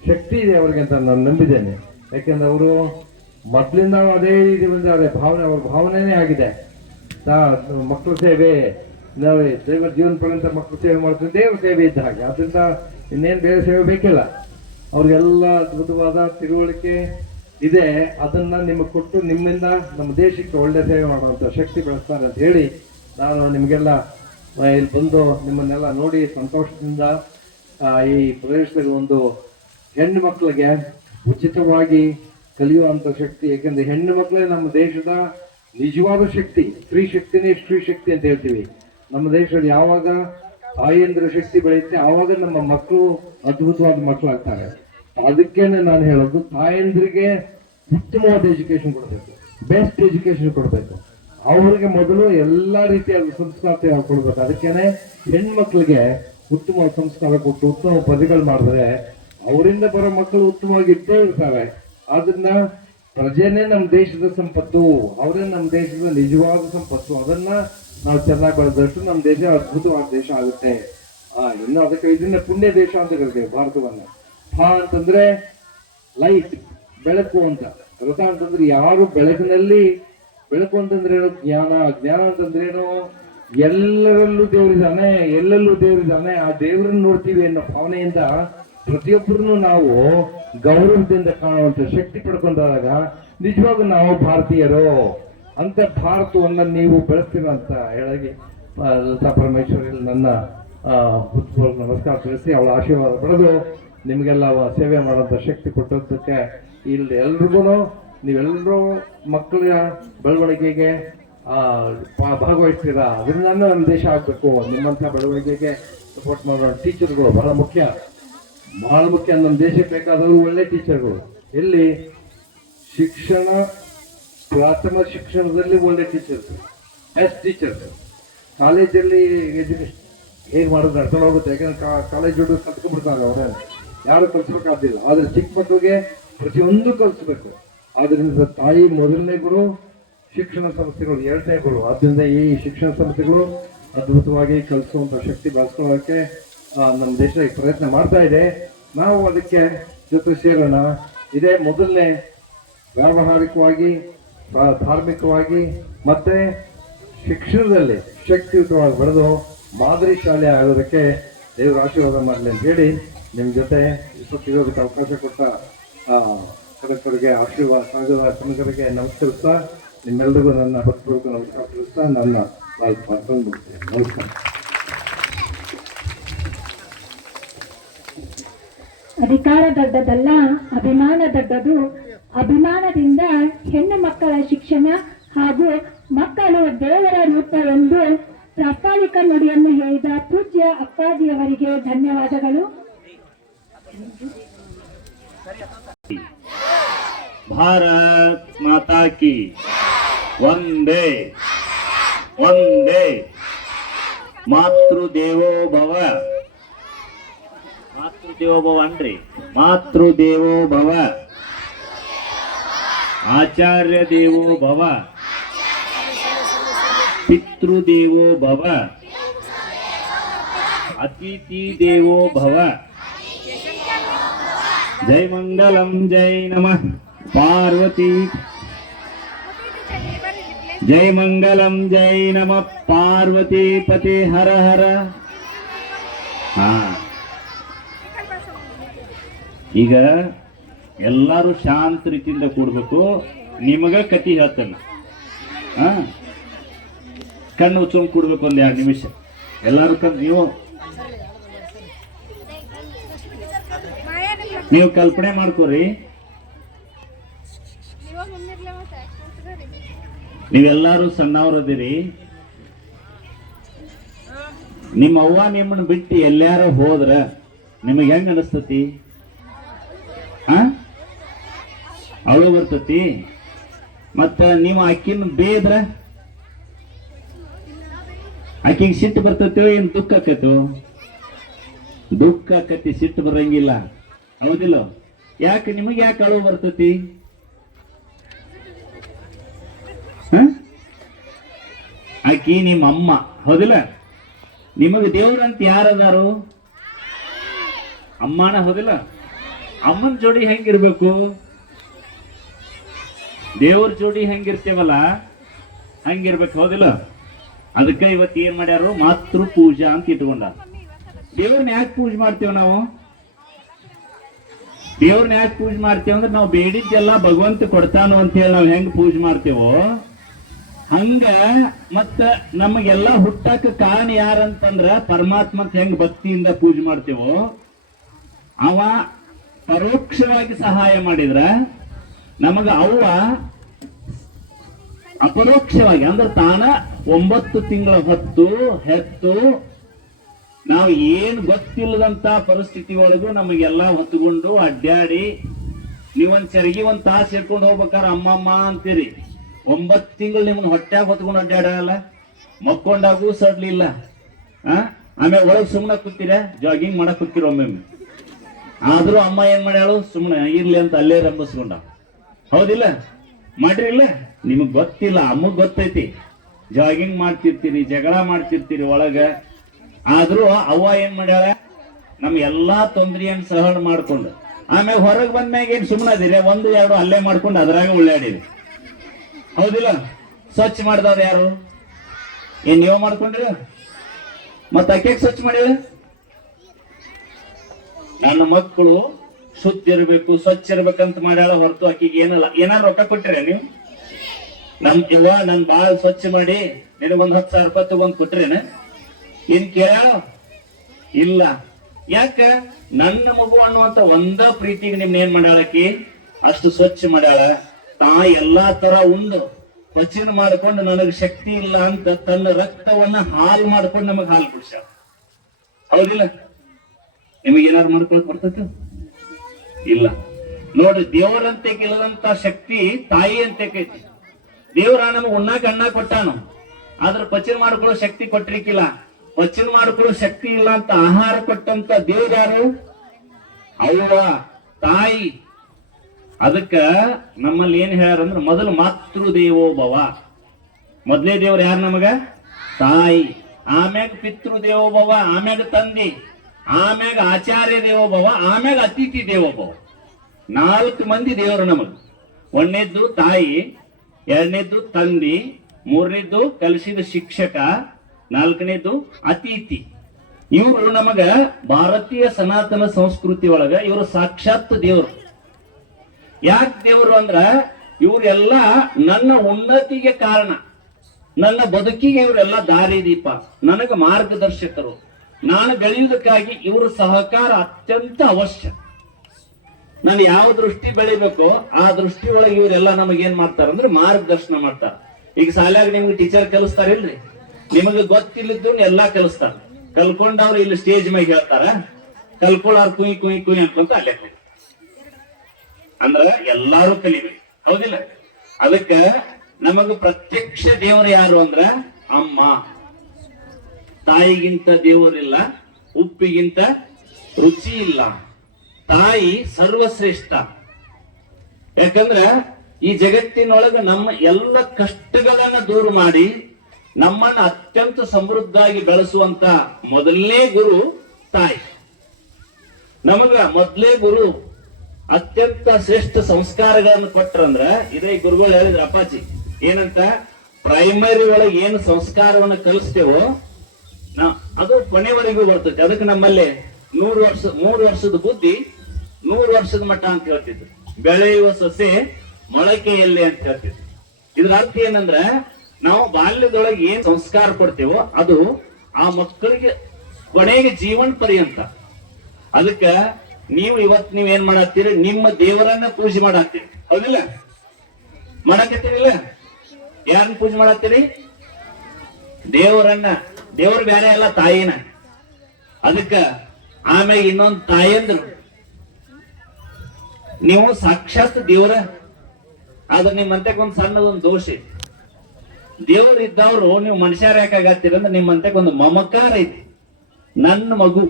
ಶಕ್ತಿ ಇದೆ ಅವ್ರಿಗೆ ಅಂತ ನಾನು ನಂಬಿದ್ದೇನೆ. ಯಾಕೆಂದ್ರೆ ಅವರು ಮೊದಲಿಂದ ಅದೇ ರೀತಿ ಬಂದಿದ್ದಾರೆ. ಭಾವನೆ, ಅವ್ರ ಭಾವನೆನೇ ಆಗಿದೆ ಮಕ್ಕಳ ಸೇವೆ. ನಾವು ದೇವರ ಜೀವನ ಪರ್ಯಂತ ಮಕ್ಕಳು ಸೇವೆ ಮಾಡ್ತೀವಿ, ದೇವರ ಸೇವೆ ಇದ್ದ ಹಾಗೆ. ಅದರಿಂದ ಇನ್ನೇನು ಬೇರೆ ಸೇವೆ ಬೇಕಿಲ್ಲ. ಅವ್ರಿಗೆಲ್ಲ ಅದ್ಭುತವಾದ ತಿಳುವಳಿಕೆ ಇದೆ. ಅದನ್ನ ನಿಮಗೆ ಕೊಟ್ಟು ನಿಮ್ಮಿಂದ ನಮ್ಮ ದೇಶಕ್ಕೆ ಒಳ್ಳೆ ಸೇವೆ ಮಾಡುವಂತ ಶಕ್ತಿ ಬೆಳೆಸ್ತಾರೆ ಅಂತ ಹೇಳಿ ನಾನು ನಿಮಗೆಲ್ಲ ಇಲ್ಲಿ ಬಂದು ನಿಮ್ಮನ್ನೆಲ್ಲ ನೋಡಿ ಸಂತೋಷದಿಂದ ಈ ಪ್ರದೇಶದಲ್ಲಿ ಒಂದು ಹೆಣ್ಣು ಮಕ್ಕಳಿಗೆ ಉಚಿತವಾಗಿ ಕಲಿಯುವಂತ ಶಕ್ತಿ. ಯಾಕೆಂದ್ರೆ ಹೆಣ್ಣು ಮಕ್ಕಳೇ ನಮ್ಮ ದೇಶದ ನಿಜವಾದ ಶಕ್ತಿ. ಸ್ತ್ರೀ ಶಕ್ತಿನೇ ಸ್ತ್ರೀ ಶಕ್ತಿ ಅಂತ ಹೇಳ್ತೀವಿ. ನಮ್ಮ ದೇಶದಲ್ಲಿ ಯಾವಾಗ ತಾಯಿಯಂದ್ರ ಶಕ್ತಿ ಬೆಳೆಯುತ್ತೆ ಆವಾಗ ನಮ್ಮ ಮಕ್ಕಳು ಅದ್ಭುತವಾದ ಮಕ್ಕಳಾಗ್ತಾರೆ. ಅದಕ್ಕೇನೆ ನಾನು ಹೇಳೋದು, ತಾಯಂದ್ರಿಗೆ ಉತ್ತಮವಾದ ಎಜುಕೇಶನ್ ಕೊಡಬೇಕು, ಬೆಸ್ಟ್ ಎಜುಕೇಶನ್ ಕೊಡಬೇಕು. ಅವ್ರಿಗೆ ಮೊದಲು ಎಲ್ಲಾ ರೀತಿಯಾದ ಸಂಸ್ಕಾರ ಕೊಡ್ಬೇಕು. ಅದಕ್ಕೇನೆ ಹೆಣ್ಮಕ್ಳಿಗೆ ಉತ್ತಮ ಸಂಸ್ಕಾರ ಕೊಟ್ಟು ಉತ್ತಮ ಪದಗಳು ಮಾಡಿದ್ರೆ ಅವರಿಂದ ಬರೋ ಮಕ್ಕಳು ಉತ್ತಮವಾಗಿ ಇದ್ದೇ ಇರ್ತಾರೆ. ಅದನ್ನ ಪ್ರಜೆನೇ ನಮ್ಮ ದೇಶದ ಸಂಪತ್ತು, ಅವರೇ ನಮ್ಮ ದೇಶದ ನಿಜವಾದ ಸಂಪತ್ತು. ಅದನ್ನ ನಾವು ಚೆನ್ನಾಗಿ ಬೆಳೆದಷ್ಟು ನಮ್ಮ ದೇಶ ಅದ್ಭುತವಾದ ದೇಶ ಆಗುತ್ತೆ. ಇನ್ನು ಅದಕ್ಕೆ ಇದನ್ನ ಪುಣ್ಯ ದೇಶ ಅಂತ ಕರಿತೇವೆ ಭಾರತವನ್ನ. ಭಾ ಅಂತಂದ್ರೆ ಲೈಟ್, ಬೆಳಕು ಅಂತ. ರಥ ಅಂತಂದ್ರೆ ಯಾರು ಬೆಳಕಿನಲ್ಲಿ, ಬೆಳಕು ಅಂತಂದ್ರೆ ಏನು? ಜ್ಞಾನ. ಜ್ಞಾನ ಅಂತಂದ್ರೇನು? ಎಲ್ಲರಲ್ಲೂ ದೇವರಿದ್ದಾನೆ, ಎಲ್ಲೆಲ್ಲೂ ದೇವರಿದ್ದಾನೆ, ಆ ದೇವರನ್ನು ನೋಡ್ತೀವಿ ಅನ್ನೋ ಭಾವನೆಯಿಂದ ಪ್ರತಿಯೊಬ್ಬರನ್ನು ನಾವು ಗೌರವದಿಂದ ಕಾಣುವಂತ ಶಕ್ತಿ ಪಡ್ಕೊಂಡಾಗ ನಿಜವಾಗ ನಾವು ಭಾರತೀಯರು ಅಂತ ಭಾರತವನ್ನ ನೀವು ಬೆಳೆಸ್ತೀರ ಅಂತ ಹೇಳಿ ಲತಾ ಪರಮೇಶ್ವರಿ ನನ್ನ ನಮಸ್ಕಾರ ತಿಳಿಸಿ ಅವಳ ಆಶೀರ್ವಾದ ಪಡೆದು ನಿಮಗೆಲ್ಲ ಸೇವೆ ಮಾಡುವಂತ ಶಕ್ತಿ ಕೊಟ್ಟದ್ದಕ್ಕೆ ಇಲ್ಲಿ ಎಲ್ರಿಗೂ ನೀವೆಲ್ಲರೂ ಮಕ್ಕಳ ಬೆಳವಣಿಗೆಗೆ ಭಾಗವಹಿಸ್ತೀರಾ. ಅದರಿಂದ ನಮ್ಮ ದೇಶ ಆಗ್ಬೇಕು. ನಿಮ್ಮಂತ ಬೆಳವಣಿಗೆಗೆ ಸಪೋರ್ಟ್ ಮಾಡೋ ಟೀಚರ್ಗಳು ಬಹಳ ಮುಖ್ಯ, ಬಹಳ ಮುಖ್ಯ. ನಮ್ಮ ದೇಶಕ್ಕೆ ಬೇಕಾದವರು ಒಳ್ಳೆ ಟೀಚರ್ಗಳು. ಎಲ್ಲಿ ಶಿಕ್ಷಣ, ಪ್ರಾಥಮಿಕ ಶಿಕ್ಷಣದಲ್ಲಿ ಒಳ್ಳೆ ಟೀಚರ್ಸ್, ಬೆಸ್ಟ್ ಟೀಚರ್ಸ್. ಕಾಲೇಜಲ್ಲಿ ಎಜುಕೇಶನ್ ಹೇಗೆ ಮಾಡೋದು ಅರ್ಥ ಹೋಗುತ್ತೆ. ಯಾಕಂದ್ರೆ ಕಾಲೇಜ್ ಹುಡುಗರು ಕಲ್ತ್ಕೊಂಡ್ಬಿಡ್ತಾರೆ, ಅವರೇ ಯಾರು ಕಲ್ಸ್ಬೇಕಾದಿಲ್ಲ. ಆದ್ರೆ ಚಿಕ್ಕ ಮಕ್ಕಳಿಗೆ ಪ್ರತಿಯೊಂದು ಕಲಿಸ್ಬೇಕು. ಆದ್ರಿಂದ ತಾಯಿ ಮೊದಲನೇ ಗುರು, ಶಿಕ್ಷಣ ಸಂಸ್ಥೆಗಳು ಎರಡನೇ ಗುರು. ಆದ್ರಿಂದ ಈ ಶಿಕ್ಷಣ ಸಂಸ್ಥೆಗಳು ಅದ್ಭುತವಾಗಿ ಕಲಿಸುವಂತ ಶಕ್ತಿ ಬೆಳೆಸ್ಕೊಳ್ಳೋಕೆ ನಮ್ಮ ದೇಶ ಪ್ರಯತ್ನ ಮಾಡ್ತಾ ಇದೆ. ನಾವು ಅದಕ್ಕೆ ಜೊತೆ ಸೇರೋಣ. ಇದೇ ಮೊದಲನೇ ವ್ಯಾವಹಾರಿಕವಾಗಿ, ಧಾರ್ಮಿಕವಾಗಿ ಮತ್ತೆ ಶಿಕ್ಷಣದಲ್ಲಿ ಶಕ್ತಿಯುತವಾಗಿ ಬೆಳೆದು ಮಾದರಿ ಶಾಲೆ ಆಗೋದಕ್ಕೆ ದೇವರ ಆಶೀರ್ವಾದ ಮಾಡಲಿ ಅಂತ ಹೇಳಿ ನಿಮ್ಮ ಜೊತೆ ಇಷ್ಟೊತ್ತಿರೋದಕ್ಕೆ ಅವಕಾಶ ಕೊಟ್ಟ ಕನಕರಿಗೆ ಆಶೀರ್ವಾದ ಕನಕರಿಗೆ ನಮಸ್ಕರಿಸ್ತಾ ನಿಮ್ಮೆಲ್ಲರಿಗೂ ನನ್ನ ಹೃತ್ಪೂರ್ವಕ ನಮಸ್ಕಾರ ತಿಳಿಸ್ತಾ ನನ್ನ ಮಾತನ್ನು ಮುಗಿಸ್ತೇನೆ. ನಮಸ್ಕಾರ. ಅಧಿಕಾರ ದೊಡ್ಡದಲ್ಲ, ಅಭಿಮಾನ ದೊಡ್ಡದು. ಅಭಿಮಾನದಿಂದ ಹೆಣ್ಣು ಮಕ್ಕಳ ಶಿಕ್ಷಣ ಹಾಗೂ ಮಕ್ಕಳು ದೇವರ ರೂಪ ಎಂದು ಪ್ರಾಸ್ತಾವಿಕ ನುಡಿಯನ್ನು ಹೇಳಿದ ಪೂಜ್ಯ ಅಪ್ಪಾಜಿಯವರಿಗೆ ಧನ್ಯವಾದಗಳು. ಭಾರತ್ ಮಾತಾ ಕಿ ವಂದೇ ವಂದೇ. ಮಾತೃದೇವೋ ಭವ, ಮಾತೃದೇವೋ ಭವ ಅನ್ರಿ, ಮಾತೃದೇವೋ ಭವ, ಆಚಾರ್ಯ ದೇವೋ ಭವ, ಪಿತೃದೇವೋ ಭವ, ಅತಿಥಿ ದೇವೋ ಭವ. ಜೈ ಮಂಗಲಂ, ಜೈ ನಮಃ ಪಾರ್ವತಿ. ಜೈ ಮಂಗಲಂ, ಜೈ ನಮಃ ಪಾರ್ವತಿ ಪತಿ ಹರ ಹರ. ಹಾ, ಈಗ ಎಲ್ಲರೂ ಶಾಂತ ರೀತಿಯಿಂದ ಕೂಡ್ಬೇಕು. ನಿಮಗ ಕತಿ ಹೇಳ್ತೇನೆ. ಹಾ, ಕಣ್ಣು ಮುಚ್ಕೊಂಡು ಕೂಡ್ಬೇಕು ಒಂದ್ 2 ನಿಮಿಷ. ಎಲ್ಲರೂ ನೀವು ಕಲ್ಪನೆ ಮಾಡ್ಕೋರಿ. ನೀವೆಲ್ಲರೂ ಸಣ್ಣವ್ರದಿರಿ. ನಿಮ್ಮ ಅವ್ವ ನಿಮ್ಮನ್ನ ಬಿಟ್ಟು ಎಲ್ಲಾರ ಹೋದ್ರ ನಿಮಗೆ ಹೆಂಗ ಅನಿಸ್ತತಿ? ಅಳು ಬರ್ತತಿ. ಮತ್ತ ನೀವು ಆಕಿನ ಬೇದ್ರ ಆಕಿಗೆ ಸಿಟ್ಟು ಬರ್ತೈತೋ ಏನ್ ದುಃಖ ಆಕೈತೋ? ದುಃಖ ಆಕತಿ, ಸಿಟ್ಟು ಬರಂಗಿಲ್ಲ. ಹೌದಿಲ್ಲ? ಯಾಕೆ ನಿಮಗೆ ಯಾಕೆ ಅಳು ಬರ್ತತಿ? ಆಕಿ ನಿಮ್ಮ ಅಮ್ಮ, ಹೌದಿಲ್ಲ? ನಿಮಗೆ ದೇವ್ರಂತ ಯಾರದಾರು? ಅಮ್ಮನ, ಹೌದಿಲ್ಲ? ಅಮ್ಮನ ಜೋಡಿ ಹೆಂಗಿರ್ಬೇಕು? ದೇವ್ರ ಜೋಡಿ ಹೆಂಗಿರ್ತೇವಲ್ಲ ಹಂಗಿರ್ಬೇಕು, ಹೌದಿಲ್ಲ? ಅದಕ್ಕೆ ಇವತ್ತು ಏನ್ ಮಾಡ್ಯಾರು? ಮಾತೃ ಪೂಜಾ ಅಂತ ಇಟ್ಕೊಂಡ. ದೇವ್ರನ್ನ ಯಾಕೆ ಪೂಜೆ ಮಾಡ್ತೇವ ನಾವು? ದೇವ್ರನ್ನ ಯಾಕೆ ಪೂಜೆ ಮಾಡ್ತೇವ ಅಂದ್ರೆ ನಾವು ಬೇಡಿದ್ದೆಲ್ಲ ಭಗವಂತ ಕೊಡ್ತಾನೋ ಅಂತ ಹೇಳಿ ನಾವು ಹೆಂಗ್ ಪೂಜೆ ಮಾಡ್ತೇವೋ ಹಂಗ, ಮತ್ತ ನಮಗೆಲ್ಲ ಹುಟ್ಟಾಕ ಕಾರಣ ಯಾರಂತಂದ್ರ ಪರಮಾತ್ಮ ಹೆಂಗ್ ಭಕ್ತಿಯಿಂದ ಪೂಜೆ ಮಾಡ್ತೇವೋ ಅವ ಪರೋಕ್ಷವಾಗಿ ಸಹಾಯ ಮಾಡಿದ್ರ ನಮಗ ಅವ್ವ ಅಪರೋಕ್ಷವಾಗಿ ಅಂದ್ರೆ ತಾನ 9 ತಿಂಗಳ ಹೊತ್ತು ಹೆತ್ತು ನಾವು ಏನ್ ಗೊತ್ತಿಲ್ಲದಂತ ಪರಿಸ್ಥಿತಿ ಒಳಗೂ ನಮಗೆಲ್ಲ ಹೊತ್ತುಕೊಂಡು ಅಡ್ಡಾಡಿ, ನೀವೊಂದ್ ಚರಗಿ 1 ತಾಸು ಇಟ್ಕೊಂಡು ಹೋಗ್ಬೇಕಾರ ಅಮ್ಮಮ್ಮ ಅಂತೀರಿ. 9 ತಿಂಗಳು ನಿಮ್ಮನ್ನ ಹೊಟ್ಟ್ಯಾಗ ಹೊತ್ಕೊಂಡು ಅಡ್ಡಾಡಲ್ಲ, ಮಕ್ಕೊಂಡಾಗೂ ಸಡ್ಲಿಲ್ಲ. ಆಮೇಲೆ ಒಳಗ್ ಸುಮ್ಮನೆ ಕೂತೀರ, ಜಾಗಿಂಗ್ ಮಾಡಕ್ ಕೂತಿರ ಒಮ್ಮೊಮ್ಮೆ. ಆದ್ರೂ ಅಮ್ಮ ಏನ್ ಮಾಡ್ಯಾಳು? ಸುಮ್ಮನೆ ಇರ್ಲಿ ಅಂತ ಅಲ್ಲೇ ರಂಬಿಸ್ಕೊಂಡ. ಹೌದಿಲ್ಲ? ಮಾಡ್ರಿ ಇಲ್ಲ? ನಿಮಗ್ ಗೊತ್ತಿಲ್ಲ, ಅಮ್ಮಗ್ ಗೊತ್ತೈತಿ. ಜಾಗಿಂಗ್ ಮಾಡ್ತಿರ್ತೀರಿ, ಜಗಳ ಮಾಡ್ತಿರ್ತೀರಿ ಒಳಗ. ಆದ್ರೂ ಅವ್ವ ಏನ್ ಮಾಡ್ಯಾಳ? ನಮ್ ಎಲ್ಲಾ ತೊಂದ್ರೆಯನ್ನ ಸಹನ ಮಾಡ್ಕೊಂಡು ಆಮೇಲೆ ಹೊರಗೆ ಬಂದ್ಮ್ಯಾಗ ಏನ್ ಸುಮ್ಮನೆ ಅದಿರಿ? 1, 2 ಅಲ್ಲೇ ಮಾಡ್ಕೊಂಡು ಅದ್ರಾಗ ಉಳ್ಳಾಡಿರಿ. ಹೌದಿಲ್ಲ? ಸ್ವಚ್ಛ ಮಾಡಿದವ್ರು ಯಾರು? ಏನ್ ನೀವು ಮಾಡ್ಕೊಂಡ್ರಿ? ಮತ್ತ ಆಕೆ ಸ್ವಚ್ಛ ಮಾಡಿಲ್ಲ? ನನ್ನ ಮಕ್ಕಳು ಶುದ್ಧ ಇರ್ಬೇಕು, ಸ್ವಚ್ಛ ಇರ್ಬೇಕಂತ ಮಾಡ್ಯಾಳ ಹೊರತು ಆಕಿಗೆ ಏನಲ್ಲ. ಏನಾರು ರೊಕ್ಕ ಕೊಟ್ರಿ ನೀವು? ಇವ ನನ್ ಬಾಳ್ ಸ್ವಚ್ಛ ಮಾಡಿ ನಿನಗೊಂದ್ 10,000 ರೂಪಾಯಿ ತಗೊಂಡ್ ಕೊಟ್ರೇನ? ಏನ್ ಕೇಳ? ಇಲ್ಲ. ಯಾಕ? ನನ್ನ ಮಗು ಅನ್ನುವಂತ ಒಂದ ಪ್ರೀತಿಗೆ ನಿಮ್ನ ಏನ್ ಮಾಡ್ಯಾಳಕಿ? ಅಷ್ಟು ಸ್ವಚ್ಛ ಮಾಡ್ಯಾಳ. ತಾ ಎಲ್ಲಾ ತರ ಉಂಡು ಪಚನ ಮಾಡ್ಕೊಂಡು ನನಗ್ ಶಕ್ತಿ ಇಲ್ಲ ಅಂತ ತನ್ನ ರಕ್ತವನ್ನ ಹಾಲ್ ಮಾಡ್ಕೊಂಡು ನಮಗ್ ಹಾಲು ಕುಡಿಸ್ಯಾಳ. ಹೌದಿಲ್ಲ? ನಿಮಗ್ ಏನಾರು ಮಾಡ್ಕೊಳಕ್ ಬರ್ತೈತ? ಇಲ್ಲ. ನೋಡ್ರಿ, ದೇವರಂತೆ ಗೆಲ್ಲದಂತ ಶಕ್ತಿ ತಾಯಿ ಅಂತ ಕೈತಿ. ದೇವ್ರ ನಮಗ್ ಉಣ್ಣಾಕ ಅನ್ನ ಕೊಟ್ಟಾನು, ಆದ್ರ ಪಚನ ಮಾಡ್ಕೊಳ್ಳೋ ಶಕ್ತಿ ಕೊಟ್ಟಿರ್ಕಿಲ್ಲ. ಪಚನ ಮಾಡ್ಕೊಳ್ಳೋ ಶಕ್ತಿ ಇಲ್ಲ ಅಂತ ಆಹಾರ ಕೊಟ್ಟಂತ ದೇವ್ರ ಯಾರು? ಅವ್ವ, ತಾಯಿ. ಅದಕ್ಕ ನಮ್ಮಲ್ಲಿ ಏನ್ ಹೇಳ್ಯಾರಂದ್ರ ಮೊದಲು ಮಾತೃ ದೇವೋ ಭವ. ಮೊದಲೇ ದೇವ್ರ ಯಾರು ನಮಗ? ತಾಯಿ. ಆಮ್ಯಾಗ ಪಿತೃ ದೇವೋ ಭವ, ಆಮ್ಯಾಗ ತಂದಿ, ಆಮ್ಯಾಗ ಆಚಾರ್ಯ ದೇವೋ ಭವ, ಆಮ್ಯಾಗ ಅತಿಥಿ ದೇವೋ ಭವ. 4 ಮಂದಿ ದೇವರು ನಮಗ. 1ನೇದ್ದು ತಾಯಿ, 2ನೇದ್ದು ತಂದಿ, 3ನೇದ್ದು ಕಲಿಸಿದ ಶಿಕ್ಷಕ, 4ನೇದ್ದು ಅತಿಥಿ. ಇವರು ನಮಗ ಭಾರತೀಯ ಸನಾತನ ಸಂಸ್ಕೃತಿ ಒಳಗ ಇವರು ಸಾಕ್ಷಾತ್ ದೇವರು. ಯಾಕೆ ದೇವರು ಅಂದ್ರ ಇವರೆಲ್ಲ ನನ್ನ ಉನ್ನತಿಗೆ ಕಾರಣ, ನನ್ನ ಬದುಕಿಗೆ ಇವರೆಲ್ಲ ದಾರಿ ದೀಪ, ನನಗ ಮಾರ್ಗದರ್ಶಕರು. ನಾನು ಬೆಳೆಯುವುದಕ್ಕಾಗಿ ಇವರ ಸಹಕಾರ ಅತ್ಯಂತ ಅವಶ್ಯ. ನಾನು ಯಾವ ದೃಷ್ಟಿ ಬೆಳಿಬೇಕೋ ಆ ದೃಷ್ಟಿ ಒಳಗೆ ಇವರೆಲ್ಲ ನಮಗೇನ್ ಮಾಡ್ತಾರ ಅಂದ್ರೆ ಮಾರ್ಗದರ್ಶನ ಮಾಡ್ತಾರ. ಈಗ ಶಾಲ್ಯಾಗ ನಿಮ್ಗೆ ಟೀಚರ್ ಕಲಿಸ್ತಾರಿಲ್ರಿ, ನಿಮಗೆ ಗೊತ್ತಿಲ್ಲದ್ದು ಎಲ್ಲಾ ಕಲಿಸ್ತಾರ. ಕಲ್ಕೊಂಡವ್ರು ಇಲ್ಲಿ ಸ್ಟೇಜ್ ಮ್ಯಾಗ ಹೇಳ್ತಾರ, ಕಲ್ಕೊಳ್ಳಾರ ಕುಯ್ ಕುಯ್ ಕುಯ್ ಅಂತ ಅಲ್ಲೇ ಅಂದ್ರ ಎಲ್ಲಾರು ಕಲಿಬೇಕು, ಹೌದಿಲ್ಲ? ಅದಕ್ಕ ನಮಗ ಪ್ರತ್ಯಕ್ಷ ದೇವರು ಯಾರು ಅಂದ್ರ ಅಮ್ಮ. ತಾಯಿಗಿಂತ ದೇವರಿಲ್ಲ, ಉಪ್ಪಿಗಿಂತ ರುಚಿ ಇಲ್ಲ. ತಾಯಿ ಸರ್ವಶ್ರೇಷ್ಠ. ಯಾಕಂದ್ರ ಈ ಜಗತ್ತಿನೊಳಗ ನಮ್ಮ ಎಲ್ಲ ಕಷ್ಟಗಳನ್ನ ದೂರ ಮಾಡಿ ನಮ್ಮನ್ನ ಅತ್ಯಂತ ಸಮೃದ್ಧಾಗಿ ಬೆಳೆಸುವಂತ ಮೊದಲನೇ ಗುರು ತಾಯಿ. ನಮಗ ಮೊದಲೇ ಗುರು ಅತ್ಯಂತ ಶ್ರೇಷ್ಠ ಸಂಸ್ಕಾರಗಳನ್ನು ಕೊಟ್ರಂದ್ರ ಇದೇ ಗುರುಗಳು ಹೇಳಿದ್ರ ಅಪ್ಪಾಜಿ ಏನಂತ, ಪ್ರೈಮರಿ ಒಳಗೆ ಏನು ಸಂಸ್ಕಾರವನ್ನ ಕಲಿಸ್ತೇವೋ ಅದು ಕೊನೆವರೆಗೂ ಬರ್ತದೆ. ಅದಕ್ಕೆ ನಮ್ಮಲ್ಲಿ 3 ವರ್ಷದ ಬುದ್ಧಿ 100 ವರ್ಷದ ಮಟ್ಟ ಅಂತ ಹೇಳ್ತಿದ್ರು. ಬೆಳೆಯುವ ಸೊಸೆ ಮೊಳಕೆಯಲ್ಲಿ ಅಂತ ಹೇಳ್ತಿದ್ರು. ಇದ್ರ ಅರ್ಥ ಏನಂದ್ರ ನಾವು ಬಾಲ್ಯದೊಳಗೆ ಏನ್ ಸಂಸ್ಕಾರ ಕೊಡ್ತೇವೋ ಅದು ಆ ಮಕ್ಕಳಿಗೆ ಕೊನೆಗೆ ಜೀವನ ಪರ್ಯಂತ. ಅದಕ್ಕ ನೀವ್ ಏನ್ ಮಾಡತ್ತೀರಿ, ನಿಮ್ಮ ದೇವರನ್ನ ಪೂಜೆ ಮಾಡತ್ತೀರಿ, ಹೌದಿಲ್ಲ? ಮಾಡಕತ್ತೀರಿಲ್ಲ? ಯಾರನ್ನ ಪೂಜೆ ಮಾಡತ್ತೀರಿ? ದೇವರನ್ನ. ದೇವ್ರು ಬೇರೆ ಅಲ್ಲ, ತಾಯಿನ. ಅದಕ್ಕ ಆಮೇಲೆ ಇನ್ನೊಂದು ತಾಯಿ ಅಂದ್ರು ನೀವು ಸಾಕ್ಷಾತ್ ದೇವ್ರ. ಆದ್ರೆ ನಿಮ್ಮಂತಕ್ಕೆ ಒಂದ್ ಸಣ್ಣದೊಂದು ದೋಷ ಐತಿ. ದೇವ್ರು ಇದ್ದವ್ರು ನೀವು ಮನುಷ್ಯರ ಯಾಕಾಗತ್ತೀರಂದ್ರೆ ನಿಮ್ಮಂತಕ್ಕೆ ಒಂದು ಮಮಕಾರ ಐತಿ, ನನ್ನ ಮಗು.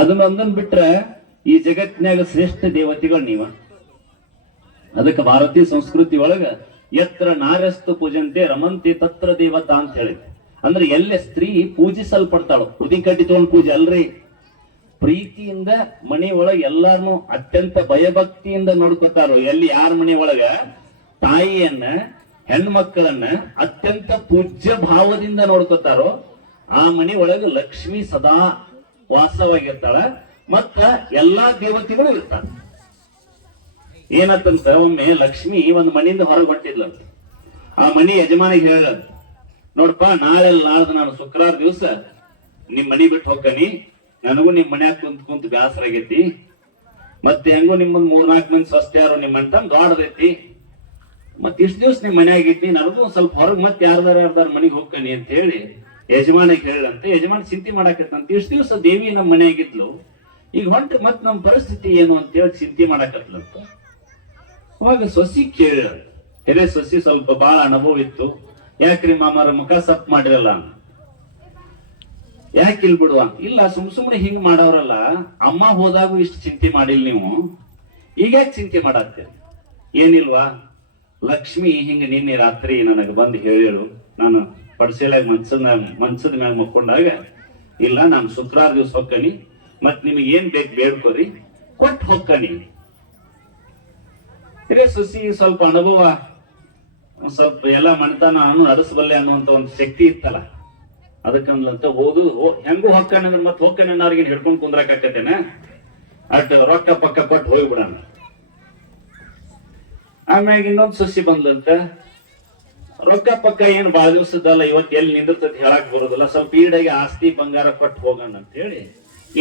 ಅದನ್ನೊಂದನ್ ಬಿಟ್ರೆ ಈ ಜಗತ್ತಿನಾಗ ಶ್ರೇಷ್ಠ ದೇವತೆಗಳು ನೀವ. ಅದಕ್ಕೆ ಭಾರತೀಯ ಸಂಸ್ಕೃತಿ ಒಳಗ ಯತ್ರ ನಾರ್ಯಸ್ತು ಪೂಜಂತೆ ರಮಂತಿ ತತ್ರ ದೇವತಾ ಅಂತ ಹೇಳಿದೆ. ಅಂದ್ರೆ ಎಲ್ಲೇ ಸ್ತ್ರೀ ಪೂಜಿಸಲ್ಪಡ್ತಾಳು, ಉದಿ ಕಟ್ಟಿ ತಗೊಂಡ್ ಪೂಜೆ ಅಲ್ರಿ. ಪ್ರೀತಿಯಿಂದ ಮನೆ ಒಳಗ ಎಲ್ಲಾರನು ಅತ್ಯಂತ ಭಯಭಕ್ತಿಯಿಂದ ನೋಡ್ಕೊತಾರೋ. ಎಲ್ಲಿ ಯಾರ ಮನೆ ಒಳಗ ತಾಯಿಯನ್ನ ಹೆಣ್ಮಕ್ಕಳನ್ನ ಅತ್ಯಂತ ಪೂಜ್ಯ ಭಾವದಿಂದ ನೋಡ್ಕೊತಾರೋ ಆ ಮನೆ ಒಳಗ ಲಕ್ಷ್ಮಿ ಸದಾ ವಾಸವಾಗಿರ್ತಾಳ. ಮತ್ತ ಎಲ್ಲಾ ದೇವತೆಗಳು ಇರ್ತಾರ. ಏನಂತ ಒಮ್ಮೆ ಲಕ್ಷ್ಮಿ ಒಂದ್ ಮನೆಯಿಂದ ಹೊರಗೆ ಹೊಂಟಿದ್ಲಂತ. ಆ ಮನೆ ಯಜಮಾನಿಗೆ ಹೇಳ, ನೋಡಪ್ಪ ನಾಳೆ ನಾಳ್ದು ನಾನು ಶುಕ್ರವಾರ ದಿವಸ ನಿಮ್ ಮನಿ ಬಿಟ್ಟು ಹೋಗ್ಕನಿ. ನನಗೂ ನಿಮ್ ಮನ್ಯಾಗ ಕುಂತ ಬ್ಯಾಸರ ಆಗೈತಿ. ಮತ್ತೆ ಹೆಂಗೋ ನಿಮ್ಮಂದ್ 3-4 ಮಂದಿ ಸ್ವಸ್ಥ ಯಾರು ನಿಮ್ಮ ಅಂತ ದೊಡ್ಡದೈತಿ. ಮತ್ ಇಷ್ಟ ದಿವ್ಸ ನಿಮ್ ಮನ್ಯಾಗ ಇದ್ನಿ, ನನಗೂ ಸ್ವಲ್ಪ ಹೊರಗ್ ಮತ್ತೆ ಯಾರ್ದಾರ ಮನಿಗೆ ಹೋಗ್ಕನಿ ಅಂತ ಹೇಳಿ ಯಜಮಾನಿಗೆ ಹೇಳಂತೆ. ಯಜಮಾನ್ ಚಿಂತೆ ಮಾಡಾಕತ್ತಂತ. ಇಷ್ಟ ದಿವ್ಸ ದೇವಿ ನಮ್ಮ ಮನೆಯಾಗಿದ್ಲು, ಈಗ ಹೊಂಟ ಮತ್ ನಮ್ ಪರಿಸ್ಥಿತಿ ಏನು ಅಂತ ಹೇಳಿ ಚಿಂತೆ ಮಾಡಾಕತ್ಲಂತ. ಅವಾಗ ಸೊಸಿ ಕೇಳ, ಹಿರೇ ಸೊಸಿ ಸ್ವಲ್ಪ ಬಾಳ ಅನುಭವ ಇತ್ತು. ಯಾಕ್ರಿ ಮಾಮಾರ ಮುಖ ಸಪ್ ಮಾಡಿರಲ್ಲ, ಯಾಕಿಲ್ ಬಿಡುವ? ಇಲ್ಲ, ಸುಮ್ನೆ ಹಿಂಗ್ ಮಾಡವ್ರಲ್ಲ, ಅಮ್ಮ ಹೋದಾಗೂ ಇಷ್ಟು ಚಿಂತೆ ಮಾಡಿಲ್ ನೀವು, ಈಗ ಯಾಕೆ ಚಿಂತೆ ಮಾಡಾಕ್ತೀರಿ? ಏನಿಲ್ವಾ, ಲಕ್ಷ್ಮಿ ಹಿಂಗ ನಿನ್ನೆ ರಾತ್ರಿ ನನಗೆ ಬಂದು ಹೇಳಿಳು. ನಾನು ಪಡ್ಸೆಲಾಗ ಮನ್ಸದ ಮ್ಯಾಗ ಮಕ್ಕೊಂಡಾಗ, ಇಲ್ಲ ನಾನು ಶುಕ್ರವಾರ ದಿವ್ಸ ಹೊಕ್ಕನಿ, ಮತ್ ನಿಮಗೆ ಏನ್ ಬೇಕು ಬೇಡ್ಕೋರಿ, ಕೊಟ್ಟು ಹೊಕ್ಕನಿ. ಹಿರೇ ಸುಸಿ ಸ್ವಲ್ಪ ಅನುಭವ, ಸ್ವಲ್ಪ ಎಲ್ಲ ಮನೆತನ ನಡೆಸಬಲ್ಲೆ ಅನ್ನುವಂತ ಒಂದು ಶಕ್ತಿ ಇತ್ತಲ್ಲ, ಅದಕ್ಕಂತ ಓದು ಹೆಂಗೂ ಹೊಕ್ಕನಂದ್ರ ಮತ್ ಹೊಕ್ಕನ ಅವ್ರಿಗೆ ಹಿಡ್ಕೊಂಡ್ ಕುಂದ್ರಾಕತ್ತೇನ, ಅಟ್ ರೊಕ್ಕ ಪಕ್ಕ ಕೊಟ್ಟು ಹೋಗ್ಬಿಡಣ. ಆಮ್ಯಾಗ ಇನ್ನೊಂದ್ ಸಸಿ ಬಂದಂತ, ರೊಕ್ಕ ಪಕ್ಕ ಏನ್ ಬಾಳ ದಿವಸದಲ್ಲ, ಇವತ್ತು ಎಲ್ಲಿ ನಿಂದಿರ್ತೈತಿ ಹೇಳಕ್ ಬರೋದಿಲ್ಲ, ಸ್ವಲ್ಪ ಈಡಾಗಿ ಆಸ್ತಿ ಬಂಗಾರ ಕೊಟ್ಟು ಹೋಗೋಣ ಅಂತ ಹೇಳಿ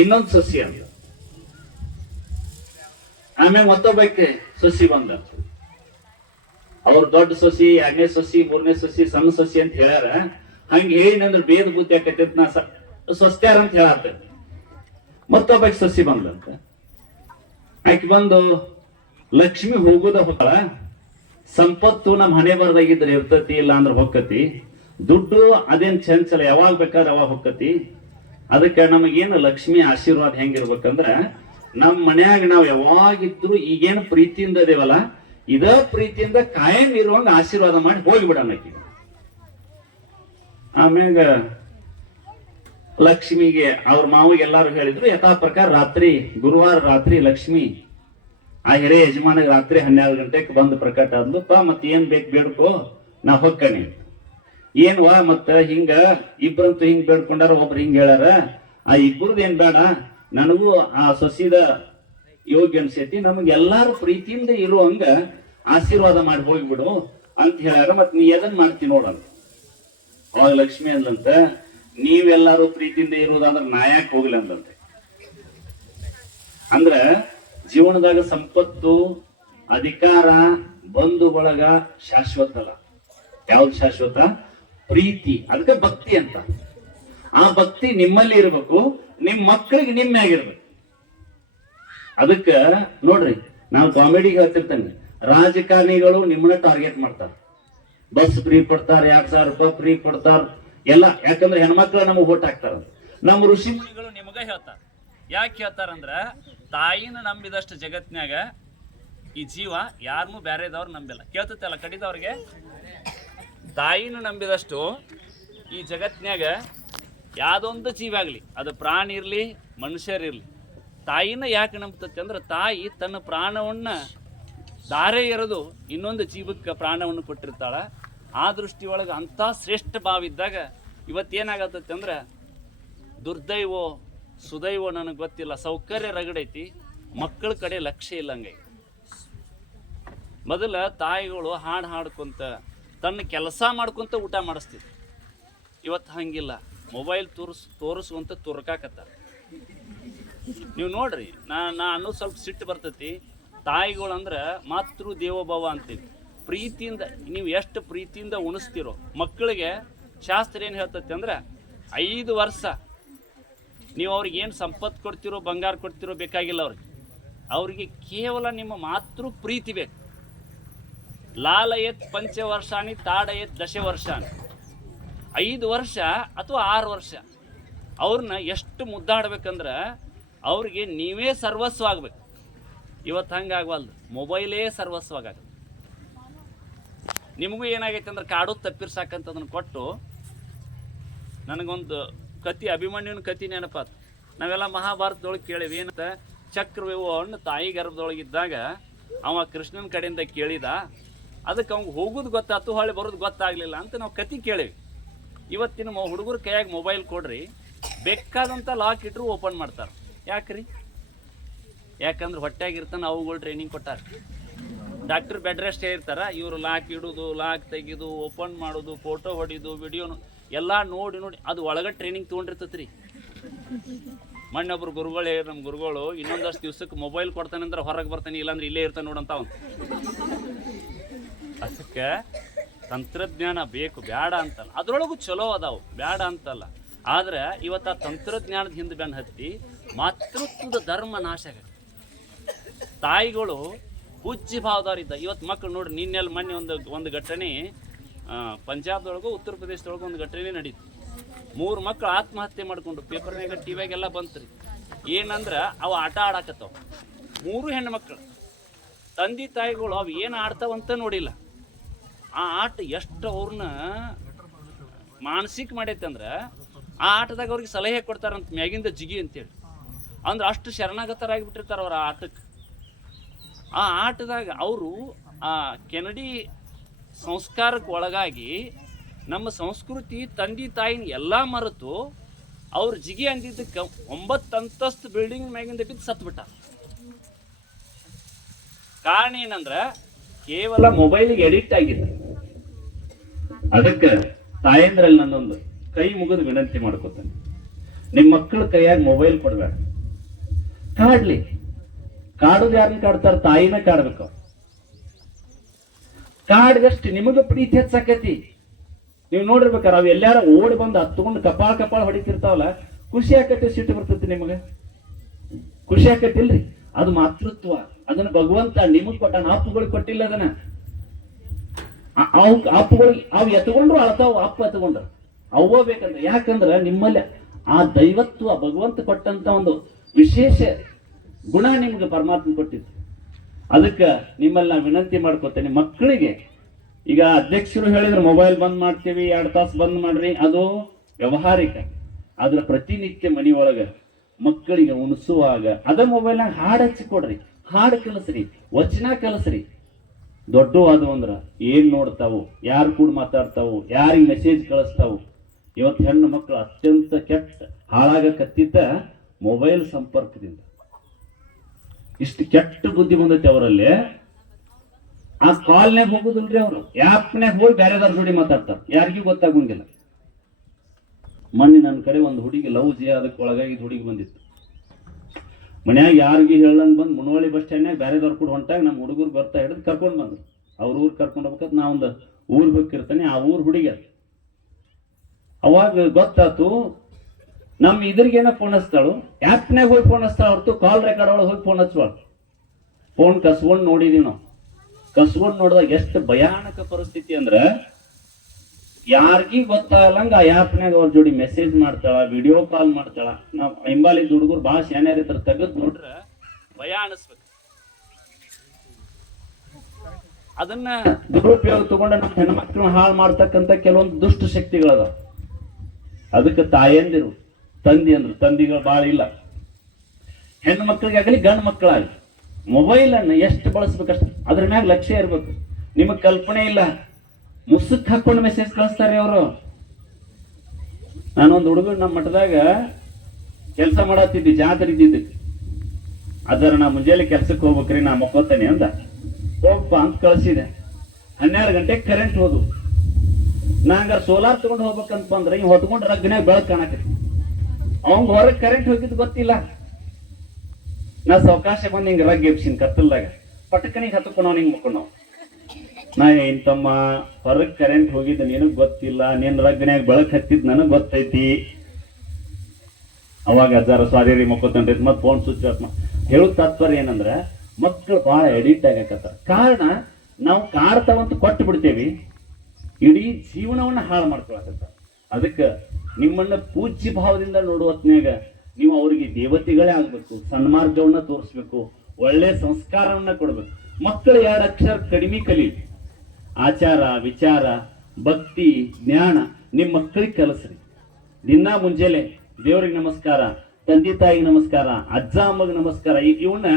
ಇನ್ನೊಂದ್ ಸಸಿ ಅಂತ. ಆಮ್ಯಾಗ ಮತ್ತೊಬ್ಬಕ್ಕೆ ಸಸಿ ಬಂದ. ಅವ್ರು ದೊಡ್ಡ ಸಸಿ, 2ನೇ ಸಸಿ, 3ನೇ ಸಸಿ, ಸಣ್ಣ ಸಸಿ ಅಂತ ಹೇಳ್ಯಾರ. ಹಂಗ ಹೇಳಿನಂದ್ರ ಬೇದ ಬುದ್ಧಿ ಆಕೈತಿ, ನಾ ಸ್ವಸ್ತ್ಯಾರ ಅಂತ ಹೇಳತ್ತ. ಮತ್ತೊಬ್ಬಕ್ಕೆ ಸಸಿ ಬಂದಂತ. ಆಕೆ ಬಂದು ಲಕ್ಷ್ಮಿ ಹೋಗುದ ಹೊಕ್ಕಳ, ಸಂಪತ್ತು ನಮ್ ಹಣೆ ಬರ್ದಾಗಿದ್ರೆ ಇರ್ತತಿ, ಇಲ್ಲ ಅಂದ್ರ ಹೊಕ್ಕತಿ. ದುಡ್ಡು ಅದೇನ್ ಚಂಚಲ, ಯಾವಾಗ ಬೇಕಾದ್ರೆ ಅವಾಗ ಹೊಕ್ಕತಿ. ಅದಕ್ಕೆ ನಮಗೇನು ಲಕ್ಷ್ಮಿ ಆಶೀರ್ವಾದ ಹೆಂಗಿರ್ಬೇಕಂದ್ರ, ನಮ್ ಮನ್ಯಾಗ ನಾವ್ ಯಾವಾಗಿದ್ರು ಈಗೇನು ಪ್ರೀತಿಯಿಂದ ಅದೇವಲ್ಲ, ಇದ ಪ್ರೀತಿಯಿಂದ ಕಾಯಂ ಇರುವಂಗ ಆಶೀರ್ವಾದ ಮಾಡಿ ಹೋಗಿಬಿಡೋಣ. ಆಮ್ಯಾಗ ಲಕ್ಷ್ಮಿಗೆ ಅವ್ರ ಮಾವಿಗೆ ಎಲ್ಲಾರು ಹೇಳಿದ್ರು ಯಥಾ ಪ್ರಕಾರ ರಾತ್ರಿ, ಗುರುವಾರ ರಾತ್ರಿ ಲಕ್ಷ್ಮಿ ಆ ಹಿರೇ ಯಜಮಾನಿಗೆ ರಾತ್ರಿ 12 ಗಂಟೆಗೆ ಬಂದು ಪ್ರಕಟ ಆದ್ಲಪ್ಪ, ಮತ್ತೆ ಏನ್ ಬೇಕು ಬೇಡ್ಕೋ, ನಾ ಹೊಕ್ಕನಿ. ಏನ್ವಾ ಮತ್ತ ಹಿಂಗ ಇಬ್ರಂತೂ ಹಿಂಗ್ ಬೇಡ್ಕೊಂಡಾರ, ಒಬ್ರು ಹಿಂಗ್ ಹೇಳ್ಯಾರ, ಆ ಇಬ್ಬರದ್ ಏನ್ ಬೇಡ, ನನಗೂ ಆ ಸೊಸಿದ ಯೋಗ್ಯ ಅನ್ಸೈತಿ, ನಮಗೆಲ್ಲಾರು ಪ್ರೀತಿಯಿಂದ ಇರುವಂಗ ಆಶೀರ್ವಾದ ಮಾಡಿ ಹೋಗ್ಬಿಡು ಅಂತ ಹೇಳ್ಯಾರ. ಮತ್ ನೀ ಎದನ್ ಮಾಡ್ತಿ ನೋಡಲ್ಲ. ಅವಾಗ ಲಕ್ಷ್ಮಿ ಅಂದ್ಲಂತ, ನೀವೆಲ್ಲಾರು ಪ್ರೀತಿಯಿಂದ ಇರುವುದಾದ್ರ ನಾ ಯಾಕೆ ಹೋಗ್ಲಿ ಅಂದಂತೆ. ಅಂದ್ರ ಜೀವನದಾಗ ಸಂಪತ್ತು, ಅಧಿಕಾರ, ಬಂಧು ಬಳಗ ಶಾಶ್ವತ ಅಲ್ಲ. ಯಾವ್ದು ಶಾಶ್ವತ? ಪ್ರೀತಿ. ಅದಕ್ಕೆ ಭಕ್ತಿ ಅಂತ. ಆ ಭಕ್ತಿ ನಿಮ್ಮಲ್ಲಿ ಇರ್ಬೇಕು, ನಿಮ್ ಮಕ್ಕಳಿಗೆ ನಿಮ್ಮ್ಯಾಗಿರ್ಬೇಕು. ಅದಕ್ಕ ನೋಡ್ರಿ, ನಾವು ಕಾಮಿಡಿಗೆ ಹೇಳ್ತಿರ್ತೇನೆ, ರಾಜಕಾರಣಿಗಳು ನಿಮ್ಮನ್ನ ಟಾರ್ಗೆಟ್ ಮಾಡ್ತಾರ. ಬಸ್ ಫ್ರೀ ಕೊಡ್ತಾರ, 2000 ರೂಪಾಯಿ ಫ್ರೀ ಕೊಡ್ತಾರ ಎಲ್ಲ. ಯಾಕಂದ್ರೆ ಹೆಣ್ಮಕ್ಳು ನಮಗ್ ಓಟ್ ಹಾಕ್ತಾರ. ನಮ್ಮ ಋಷಿ ಮುನಿಗಳು ನಿಮಗ ಹೇಳ್ತಾರ. ಯಾಕೆ ಹೇಳ್ತಾರಂದ್ರ, ತಾಯಿನ ನಂಬಿದಷ್ಟು ಜಗತ್ನ್ಯಾಗ ಈ ಜೀವ ಯಾರನ್ನೂ ಬ್ಯಾರೆದವ್ರು ನಂಬಿಲ್ಲ. ಕೇಳ್ತೈತಲ್ಲ ಕಡಿದವ್ರಿಗೆ, ತಾಯಿನ ನಂಬಿದಷ್ಟು ಈ ಜಗತ್ನ್ಯಾಗ ಯಾವ್ದೊಂದು ಜೀವ ಆಗ್ಲಿ, ಅದು ಪ್ರಾಣಿ ಇರ್ಲಿ, ಮನುಷ್ಯರಿರ್ಲಿ, ತಾಯಿನ ಯಾಕೆ ನಂಬ್ತತಿ ಅಂದ್ರೆ, ತಾಯಿ ತನ್ನ ಪ್ರಾಣವನ್ನ ದಾರೆ ಎರೆದು ಇನ್ನೊಂದು ಜೀವಕ್ಕೆ ಪ್ರಾಣವನ್ನು ಕೊಟ್ಟಿರ್ತಾಳ. ಆ ದೃಷ್ಟಿಯೊಳಗೆ ಅಂಥ ಶ್ರೇಷ್ಠ ಭಾವ ಇದ್ದಾಗ ಇವತ್ತೇನಾಗತ್ತೈತಿ ಅಂದ್ರೆ, ದುರ್ದೈವೋ ಸುದೈವೋ ನನಗೆ ಗೊತ್ತಿಲ್ಲ, ಸೌಕರ್ಯ ರಗಡೈತಿ, ಮಕ್ಕಳ ಕಡೆ ಲಕ್ಷ್ಯ ಇಲ್ಲ. ಹಂಗಾಗಿ ಮೊದಲ ತಾಯಿಗಳು ಹಾಡು ಹಾಡ್ಕೊಂತ ತನ್ನ ಕೆಲಸ ಮಾಡ್ಕೊಂತ ಊಟ ಮಾಡಿಸ್ತಿದ್ರು. ಇವತ್ತು ಹಂಗಿಲ್ಲ, ಮೊಬೈಲ್ ತೋರಿಸುವಂತ ತುರ್ಕಾಕತ್ತಾರ. ನೀವು ನೋಡ್ರಿ, ನಾ ಅನ್ನೋದು ಸ್ವಲ್ಪ ಸಿಟ್ಟು ಬರ್ತೈತಿ. ತಾಯಿಗಳು ಅಂದ್ರೆ ಮಾತೃ ದೇವೋಭವ ಅಂತೀವಿ. ಪ್ರೀತಿಯಿಂದ ನೀವು ಎಷ್ಟು ಪ್ರೀತಿಯಿಂದ ಉಣಿಸ್ತಿರೋ ಮಕ್ಕಳಿಗೆ ಶಾಸ್ತ್ರ ಏನು ಹೇಳ್ತೈತಿ ಅಂದ್ರೆ, 5 ವರ್ಷ ನೀವು ಅವ್ರಿಗೆ ಏನು ಸಂಪತ್ತು ಕೊಡ್ತಿರೋ, ಬಂಗಾರ ಕೊಡ್ತಿರೋ ಬೇಕಾಗಿಲ್ಲ. ಅವ್ರಿಗೆ ಕೇವಲ ನಿಮ್ಮ ಮಾತೃ ಪ್ರೀತಿ ಬೇಕು. ಲಾಲಯತ್ ಪಂಚವರ್ಷಾನಿ ತಾಡಯತ್ 10 ವರ್ಷಾನಿ. 5 ವರ್ಷ ಅಥವಾ 6 ವರ್ಷ ಅವ್ರನ್ನ ಎಷ್ಟು ಮುದ್ದಾಡ್ಬೇಕಂದ್ರೆ ಅವ್ರಿಗೆ ನೀವೇ ಸರ್ವಸ್ವ ಆಗ್ಬೇಕು. ಇವತ್ತು ಹಂಗಾಗವಲ್ದು, ಮೊಬೈಲೇ ಸರ್ವಸ್ವಾಗ. ನಿಮಗೂ ಏನಾಗೈತೆ ಅಂದ್ರೆ, ಕಾಡು ತಪ್ಪಿರ್ಸಾಕಂತದನ್ನು ಕೊಟ್ಟು, ನನಗೊಂದು ಕತಿ, ಅಭಿಮನ್ಯುನ ಕತಿ ನೆನಪಾತು. ನಾವೆಲ್ಲ ಮಹಾಭಾರತದೊಳಗೆ ಕೇಳಿವಿ. ಏನಂತ, ಚಕ್ರವ್ಯೂಹವನ್ನು ತಾಯಿ ಗರ್ಭದೊಳಗಿದ್ದಾಗ ಅವ ಕೃಷ್ಣನ ಕಡೆಯಿಂದ ಕೇಳಿದ, ಅದಕ್ಕೆ ಅವ್ಗೆ ಹೋಗೋದು ಗೊತ್ತಾಯ್ತು, ಹೊಳೆ ಬರೋದು ಗೊತ್ತಾಗಲಿಲ್ಲ ಅಂತ ನಾವು ಕತಿ ಕೇಳಿವಿ. ಇವತ್ತಿನ ಹುಡುಗರ ಕೈಯಾಗ ಮೊಬೈಲ್ ಕೊಡ್ರಿ, ಬೇಕಾದಂಥ ಲಾಕ್ ಇಟ್ಟರು ಓಪನ್ ಮಾಡ್ತಾರೆ. ಯಾಕ್ರಿ? ಯಾಕಂದ್ರೆ ಹೊಟ್ಟೆಯಾಗಿರ್ತಾನೆ, ಅವುಗಳು ಟ್ರೈನಿಂಗ್ ಕೊಟ್ಟಾರ. ಡಾಕ್ಟರ್ ಬೆಡ್ ರೆಸ್ಟ್ ಇರ್ತಾರ, ಇವರು ಲಾಕ್ ಇಡೋದು, ಲಾಕ್ ತೆಗೆದು, ಓಪನ್ ಮಾಡೋದು, ಫೋಟೋ ಹೊಡಿಯೋದು, ವಿಡಿಯೋನು ಎಲ್ಲ ನೋಡಿ ಅದು ಒಳಗೆ ಟ್ರೈನಿಂಗ್ ತೊಗೊಂಡಿರ್ತೈತ್ರಿ. ಮೊನ್ನೊಬ್ರು ಗುರುಗಳು, ನಮ್ಮ ಗುರುಗಳು, ಇನ್ನೊಂದಷ್ಟು ದಿವ್ಸಕ್ಕೆ ಮೊಬೈಲ್ ಕೊಡ್ತಾನೆ ಅಂದ್ರೆ ಹೊರಗೆ ಬರ್ತಾನೆ, ಇಲ್ಲಾಂದ್ರೆ ಇಲ್ಲೇ ಇರ್ತಾನೆ ನೋಡಂತ ಅವನು. ಅದಕ್ಕೆ ತಂತ್ರಜ್ಞಾನ ಬೇಕು, ಬೇಡ ಅಂತಲ್ಲ, ಅದ್ರೊಳಗೂ ಚಲೋ ಅದಾವು, ಬೇಡ ಅಂತಲ್ಲ. ಆದ್ರೆ ಇವತ್ತು ಆ ತಂತ್ರಜ್ಞಾನದ ಹಿಂದೆ ಬೆನ್ನು ಹತ್ತಿ ಮಾತೃತ್ವದ ಧರ್ಮ ನಾಶ ಆಗತ್ತೆ. ತಾಯಿಗಳು ಪೂಜ್ಯ ಭಾವದವ್ರಿದ್ದ. ಇವತ್ತು ಮಕ್ಕಳು ನೋಡ್ರಿ, ನಿನ್ನೆಲ್ಲಿ ಮೊನ್ನೆ ಒಂದು ಘಟನೆ ಪಂಜಾಬ್ದೊಳಗೂ ಉತ್ತರ ಪ್ರದೇಶದೊಳಗೂ ಒಂದು ಘಟನೆ ನಡೀತು. 3 ಮಕ್ಕಳು ಆತ್ಮಹತ್ಯೆ ಮಾಡ್ಕೊಂಡು, ಪೇಪರ್ನಾಗ ಟಿವಿಯಾಗೆಲ್ಲ ಬಂತ್ರಿ. ಏನಂದ್ರೆ ಅವು ಆಟ ಆಡಾಕತ್ತವ, 3 ಹೆಣ್ಣು ಮಕ್ಕಳು. ತಂದೆ ತಾಯಿಗಳು ಅವು ಏನು ಆಡ್ತಾವಂತ ನೋಡಿಲ್ಲ. ಆ ಆಟ ಎಷ್ಟು ಅವ್ರನ್ನ ಮಾನಸಿಕ ಮಾಡೈತೆ ಅಂದ್ರೆ, ಆ ಆಟದಾಗ ಅವ್ರಿಗೆ ಸಲಹೆ ಕೊಡ್ತಾರಂತ, ಮ್ಯಾಗಿಂದ ಜಿಗಿ ಅಂತೇಳಿ. ಅಂದ್ರೆ ಅಷ್ಟು ಶರಣಾಗತರಾಗಿಬಿಟ್ಟಿರ್ತಾರೆ ಅವ್ರ ಆ ಆಟಕ್ಕೆ. ಆ ಆಟದಾಗ ಅವರು ಆ ಕೆನಡಿ ಸಂಸ್ಕಾರಕ್ಕೆ ಒಳಗಾಗಿ ನಮ್ಮ ಸಂಸ್ಕೃತಿ ತಂದೆ ತಾಯಿನ ಎಲ್ಲ ಮರೆತು ಅವ್ರು ಜಿಗಿ ಅಂದಿದ್ದಕ್ಕೆ 9 ಅಂತಸ್ತು ಬಿಲ್ಡಿಂಗ್ ಮ್ಯಾಗಿಂದ ಬಿದ್ದು ಸತ್ಬಿಟ್ಟ. ಕಾರಣ ಏನಂದ್ರೆ ಕೇವಲ ಮೊಬೈಲಿಗೆ ಎಡಿಕ್ಟ್ ಆಗಿದ್ದ. ಅದಕ್ಕೆ ತಾಯಂದ್ರಲ್ಲಿ ನನ್ನೊಂದು ಕೈ ಮುಗಿದು ವಿನಂತಿ ಮಾಡ್ಕೊತಾನೆ, ನಿಮ್ಮ ಮಕ್ಕಳ ಕೈಯಾಗ ಮೊಬೈಲ್ ಕೊಡ್ಬೇಡ. ಕಾಡ್ಲಿ, ಕಾಡುದು ಯಾರನ್ನ ಕಾಡ್ತಾರ? ತಾಯಿನ ಕಾಡ್ಬೇಕು. ಕಾಡ್ದಷ್ಟು ನಿಮಗ ಪ್ರೀತಿ ಹೆಚ್ಚಾಕತಿ. ನೀವು ನೋಡಿರ್ಬೇಕಾರ, ಅವ್ ಎಲ್ಲಾರ ಓಡಿ ಬಂದು ಹತ್ಕೊಂಡು ಕಪಾಳ ಹೊಡಿತಿರ್ತಾವಲ್ಲ, ಖುಷಿ ಆಕತಿ, ಸಿಟ್ಟು ಬರ್ತೈತಿ ನಿಮಗ, ಖುಷಿ ಆಕತಿಲ್ರಿ? ಅದು ಮಾತೃತ್ವ. ಅದನ್ನ ಭಗವಂತ ನಿಮಗ್ ಕೊಟ್ಟಾನ, ಅಪ್ಪುಗಳಿಗೆ ಕೊಟ್ಟಿಲ್ಲ. ಅದನ್ನ ಅಪ್ಪುಗಳಿಗೆ ಅವ್ ಎತ್ಕೊಂಡ್ರು ಅಳ್ತಾವ, ಅಪ್ಪ ಎತ್ಕೊಂಡ್ರು ಅವ್ವ ಬೇಕಂದ್ರೆ. ಯಾಕಂದ್ರ ನಿಮ್ಮಲ್ಲಿ ಆ ದೈವತ್ವ ಭಗವಂತ ಕೊಟ್ಟಂತ ಒಂದು ವಿಶೇಷ ಗುಣ ನಿಮ್ಗೆ ಪರಮಾತ್ಮ ಕೊಟ್ಟಿತ್ತು. ಅದಕ್ಕೆ ನಿಮ್ಮಲ್ಲಿ ನಾ ವಿನಂತಿ ಮಾಡ್ಕೊತೇನೆ, ಮಕ್ಕಳಿಗೆ ಈಗ ಅಧ್ಯಕ್ಷರು ಹೇಳಿದ್ರೆ ಮೊಬೈಲ್ ಬಂದ್ ಮಾಡ್ತೀವಿ, 2 ತಾಸು ಬಂದ್ ಮಾಡ್ರಿ, ಅದು ವ್ಯವಹಾರಿಕ. ಆದ್ರೆ ಪ್ರತಿನಿತ್ಯ ಮನೆಯೊಳಗ ಮಕ್ಕಳಿಗೆ ಉಣಿಸುವಾಗ ಅದ ಮೊಬೈಲ್ನಾಗ ಹಾಡು ಹಚ್ಚಿ ಕೊಡ್ರಿ, ಹಾಡು ಕಲಿಸ್ರಿ, ವಚನ ಕಲಿಸ್ರಿ. ದೊಡ್ಡವಾದವು ಅಂದ್ರ ಏನ್ ನೋಡ್ತಾವು, ಯಾರು ಕೂಡ ಮಾತಾಡ್ತಾವು, ಯಾರಿಗೆ ಮೆಸೇಜ್ ಕಳಿಸ್ತಾವು. ಇವತ್ತು ಹೆಣ್ಣು ಮಕ್ಕಳು ಅತ್ಯಂತ ಕೆಟ್ಟ ಹಾಳಾಗಕತ್ತಿದ್ದ ಮೊಬೈಲ್ ಸಂಪರ್ಕದಿಂದ. ಇಷ್ಟು ಕೆಟ್ಟ ಬುದ್ಧಿ ಬಂದೈತಿ ಅವರಲ್ಲಿ. ಆ ಕಾಲ್ನಾಗ ಹೋಗುದಿಲ್ರಿ, ಅವರು ಆ್ಯಪ್ನಾಗ ಹೋಗಿ ಬೇರೆದಾರ ಜೋಡಿ ಮಾತಾಡ್ತಾರೆ, ಯಾರಿಗೂ ಗೊತ್ತಾಗಂಗಿಲ್ಲ. ಮೊನ್ನೆ ನನ್ನ ಕಡೆ ಒಂದು ಹುಡುಗಿ ಲವ್ ಜಿ ಅದಕ್ಕೆ ಒಳಗಾಗಿ ಹುಡುಗಿ ಬಂದಿತ್ತು. ಮನ್ಯಾಗ ಯಾರಿಗೂ ಹೇಳಂಗ್ ಬಂದು ಮುನವಳ್ಳಿ ಬಸ್ ಸ್ಟ್ಯಾಂಡ್ನಾಗ ಬೇರೆದವ್ರು ಕೂಡ ಹೊಂಟಾಗ ನಮ್ಮ ಹುಡುಗರು ಬರ್ತಾ ಹಿಡಿದು ಕರ್ಕೊಂಡು ಬಂದ್ರು. ಅವ್ರ ಊರು ಕರ್ಕೊಂಡು ಹೋಗ್ಬೇಕಂತ ನಾ ಒಂದು ಊರ್ ಹೋಗಿರ್ತಾನೆ, ಆ ಊರ್ ಹುಡುಗಿ ಅದು. ಅವಾಗ ಗೊತ್ತಾತು, ನಮ್ಮ ಇದ್ರಿಗೇನ ಫೋನ್ ಹಚ್ತಾಳು, ಆ್ಯಪ್ನಾಗ ಹೋಗಿ ಫೋನ್ ಹಚ್ತಾಳ ಹೊರತು ಕಾಲ್ ರೆಕಾರ್ಡ್ ಒಳಗೆ ಹೋಗಿ ಫೋನ್ ಹಚ್ಚುವ. ಫೋನ್ ಕಸ್ಕೊಂಡು ನೋಡಿದೀವಿ ನಾವು. ಕಸ್ಕೊಂಡು ನೋಡಿದಾಗ ಎಷ್ಟು ಭಯಾನಕ ಪರಿಸ್ಥಿತಿ ಅಂದ್ರೆ, ಯಾರಿಗೂ ಗೊತ್ತಾಗಲ್ಲಂಗ ಆ ಆ್ಯಪ್ನಾಗ ಅವ್ರ ಜೋಡಿ ಮೆಸೇಜ್ ಮಾಡ್ತಾಳ, ವಿಡಿಯೋ ಕಾಲ್ ಮಾಡ್ತಾಳ. ನಾವು ಹಿಂಬಾಲಿದ ಹುಡುಗರು ಭಾಳ ಶಾನ್ಯಾರ ಇರ್ತಾರೆ, ತೆಗೆದು ನೋಡ್ರೆ ಭಯ ಅನಿಸ್ಬೇಕು. ಅದನ್ನ ದುರುಪಯೋಗ ತಗೊಂಡ ನಮ್ಮ ಹೆಣ್ಮಕ್ಳನ್ನ ಹಾಳು ಮಾಡ್ತಕ್ಕಂಥ ಕೆಲವೊಂದು ದುಷ್ಟ ಶಕ್ತಿಗಳದ. ಅದಕ್ಕೆ ತಾಯಂದಿರು, ತಂದಿಗಳು ಭಾಳ ಇಲ್ಲ. ಹೆಣ್ಣು ಮಕ್ಕಳಿಗಾಗಲಿ ಗಂಡು ಮಕ್ಕಳಾಗಲಿ ಮೊಬೈಲನ್ನು ಎಷ್ಟು ಬಳಸ್ಬೇಕಷ್ಟು ಅದ್ರ ಮ್ಯಾಗ ಲಕ್ಷ್ಯ ಇರ್ಬೇಕು. ನಿಮಗೆ ಕಲ್ಪನೆ ಇಲ್ಲ, ಮುಸುಕ್ ಹಾಕೊಂಡು ಮೆಸೇಜ್ ಕಳಿಸ್ತಾರೆ ಅವರು. ನಾನೊಂದು ಹುಡುಗರು ನಮ್ಮ ಮಠದಾಗ ಕೆಲಸ ಮಾಡತ್ತಿದ್ದಿ, ಜಾತ್ರೆ ಇದ್ದಿದ್ದಕ್ಕೆ. ಅದರ ನಾ ಮುಂಜಾನೆ ಕೆಲ್ಸಕ್ಕೆ ಹೋಗ್ಬೇಕ್ರಿ, ನಾ ಮಕ್ಕೋತೇನೆ ಅಂದ. ಹೋಗಪ್ಪ ಅಂತ ಕಳಿಸಿದೆ. 12 ಗಂಟೆಗೆ ಕರೆಂಟ್ ಹೋದು. ನಾ ಹಂಗಾರೆ ಸೋಲಾರ್ ತಗೊಂಡು ಹೋಗ್ಬೇಕಂತ ಬಂದ್ರೆ ಇವ್ ಹೊತ್ಕೊಂಡು ರಗ್ಗನ್ಯಾಗ ಬೆಳಕು ಕಾಣಕತ್ತಿ. ಅವಂಗ ಹೊರಗೆ ಕರೆಂಟ್ ಹೋಗಿದ್ದು ಗೊತ್ತಿಲ್ಲ. ನಾ ಸಾವಕಾಶ ಬಂದು ಹಿಂಗೆ ರಗ್ ಎಬ್ಸಿನ ಕತ್ತಲ್ದಾಗ ಪಟಕನಿಗೆ ಹತ್ಕೊಂಡು ಹಿಂಗೆ ಮುಕ್ಕೊಂಡವ್. ನಾ ಇಂತಮ್ಮ ಹೊರಗೆ ಕರೆಂಟ್ ಹೋಗಿದ್ದು ನಿನಗ್ ಗೊತ್ತಿಲ್ಲ, ನೀನ್ ರಗ್ಗನ್ಯಾಗ ಬೆಳಕು ಹತ್ತಿದ್ ನನಗ್ ಗೊತ್ತೈತಿ. ಅವಾಗ ಅಜ್ಜಾರ ಸ್ವಾದೇರಿ ಮಕ್ಕೋತನ್ರಿ ಮತ್ತೆ ಫೋನ್ ಸ್ವಿಚ್ ಆಫ್. ಹೇಳೋ ತಾತ್ಪರ್ಯ ಏನಂದ್ರೆ, ಮಕ್ಕಳು ಬಹಳ ಎಡಿಟ್ ಆಗಕತ್ತಾರ. ಕಾರಣ ನಾವು ಕಾಡ್ತಾವಂತ ಕೊಟ್ಟು ಬಿಡ್ತೇವಿ, ಇಡೀ ಜೀವನವನ್ನ ಹಾಳು ಮಾಡ್ಕೊಳಕತ್ತಾರ. ಅದಕ್ಕೆ ನಿಮ್ಮನ್ನ ಪೂಜ್ಯ ಭಾವದಿಂದ ನೋಡುವ ಹೊತ್ನ್ಯಾಗ ನೀವು ಅವ್ರಿಗೆ ದೇವತೆಗಳೇ ಆಗ್ಬೇಕು, ಸನ್ಮಾರ್ಗವನ್ನ ತೋರಿಸ್ಬೇಕು, ಒಳ್ಳೆ ಸಂಸ್ಕಾರವನ್ನ ಕೊಡ್ಬೇಕು. ಮಕ್ಕಳು 2 ಅಕ್ಷರ ಕಡಿಮೆ ಕಲಿ. ಆಚಾರ, ವಿಚಾರ, ಭಕ್ತಿ, ಜ್ಞಾನ ನಿಮ್ಮ ಮಕ್ಕಳಿಗೆ ಕಲಿಸ್ರಿ. ದಿನ ಮುಂಜಾನೆ ದೇವ್ರಿಗೆ ನಮಸ್ಕಾರ, ತಂದೆ ತಾಯಿಗೆ ನಮಸ್ಕಾರ, ಅಜ್ಜ ಅಮ್ಮಗೆ ನಮಸ್ಕಾರ, ಇವನ್ನ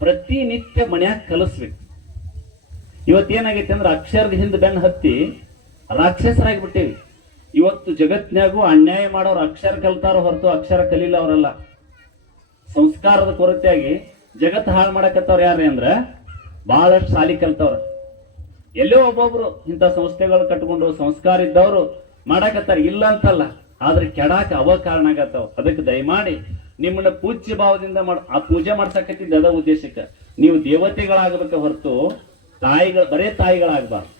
ಪ್ರತಿನಿತ್ಯ ಮನ್ಯಾಗ ಕಲಿಸ್ಬೇಕು. ಇವತ್ತೇನಾಗೈತೆ ಅಂದ್ರೆ ಅಕ್ಷರದ ಹಿಂದೆ ಬೆನ್ನು ಹತ್ತಿ ರಾಕ್ಷಸರಾಗಿ ಬಿಟ್ಟೇವಿ. ಇವತ್ತು ಜಗತ್ನ್ಯಾಗೂ ಅನ್ಯಾಯ ಮಾಡೋರು ಅಕ್ಷರ ಕಲ್ತಾರೋ ಹೊರತು ಅಕ್ಷರ ಕಲೀಲ ಅವರಲ್ಲ. ಸಂಸ್ಕಾರದ ಕೊರತೆಯಾಗಿ ಜಗತ್ತು ಹಾಳು ಮಾಡಕತ್ತವ್ರು ಯಾರೇ ಅಂದ್ರೆ ಬಹಳಷ್ಟು ಶಾಲಿ ಕಲ್ತವ್ರ. ಎಲ್ಲೋ ಒಬ್ಬೊಬ್ರು ಇಂಥ ಸಂಸ್ಥೆಗಳು ಕಟ್ಕೊಂಡು ಸಂಸ್ಕಾರ ಇದ್ದವರು ಮಾಡಕತ್ತಾರ, ಇಲ್ಲ ಅಂತಲ್ಲ, ಆದ್ರೆ ಕೆಡಾಕ ಅವ ಕಾರಣ ಆಗತ್ತಾವ. ಅದಕ್ಕೆ ದಯಮಾಡಿ ನಿಮ್ಮನ್ನ ಪೂಜ್ಯ ಭಾವದಿಂದ ಆ ಪೂಜೆ ಮಾಡ್ಸಕತ್ತಿದ್ದ ಅದ ಉದ್ದೇಶಕ್ಕೆ. ನೀವು ದೇವತೆಗಳಾಗಬೇಕು ಹೊರತು ಬರೇ ತಾಯಿಗಳಾಗಬಾರ್ದು.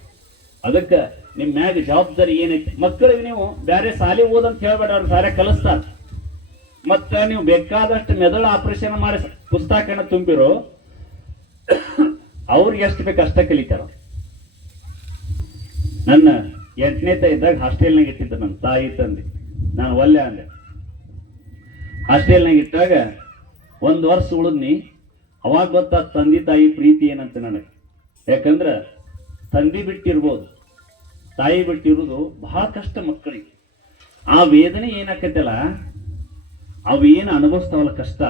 ಅದಕ್ಕೆ ನಿಮ್ ಮ್ಯಾಗ ಜವಾಬ್ದಾರಿ ಏನೈತಿ. ಮಕ್ಕಳಿಗೆ ನೀವು ಬೇರೆ ಶಾಲೆ ಓದಂತ ಹೇಳ್ಬೇಡ, ಅವ್ರಿಗೆ ಸಾರೆ ಕಲಿಸ್ತಾರ. ಮತ್ತ ನೀವು ಬೇಕಾದಷ್ಟು ಮೆದುಳು ಆಪರೇಷನ್ ಮಾಡಿ ಪುಸ್ತಕನ ತುಂಬಿರೋ ಅವ್ರಿಗೆ ಎಷ್ಟು ಬೇಕು ಅಷ್ಟ ಕಲಿತಾರ. ನನ್ನ 8ನೇ ಇದ್ದಾಗ ಹಾಸ್ಟೆಲ್ನಾಗ ಇಟ್ಟಿದ್ದ ನನ್ನ ತಾಯಿ ತಂದೆ, ನಾನು ಒಲ್ಲೆ ಅಂದೆ. ಹಾಸ್ಟೆಲ್ನಾಗ ಇಟ್ಟಾಗ 1 ವರ್ಷ ಉಳಿದ್ನಿ. ಅವಾಗ ಗೊತ್ತಾದ ತಂದೆ ತಾಯಿ ಪ್ರೀತಿ ಏನಂತ ನನಗೆ. ಯಾಕಂದ್ರ ತಂದೆ ಬಿಟ್ಟಿರ್ಬೋದು, ತಾಯಿ ಬಿಟ್ಟಿರೋದು ಬಹಳ ಕಷ್ಟ ಮಕ್ಕಳಿಗೆ. ಆ ವೇದನೆ ಏನಾಕತ್ತಲ್ಲ, ಅವು ಏನು ಅನುಭವಿಸ್ತಾವಲ್ಲ ಕಷ್ಟ,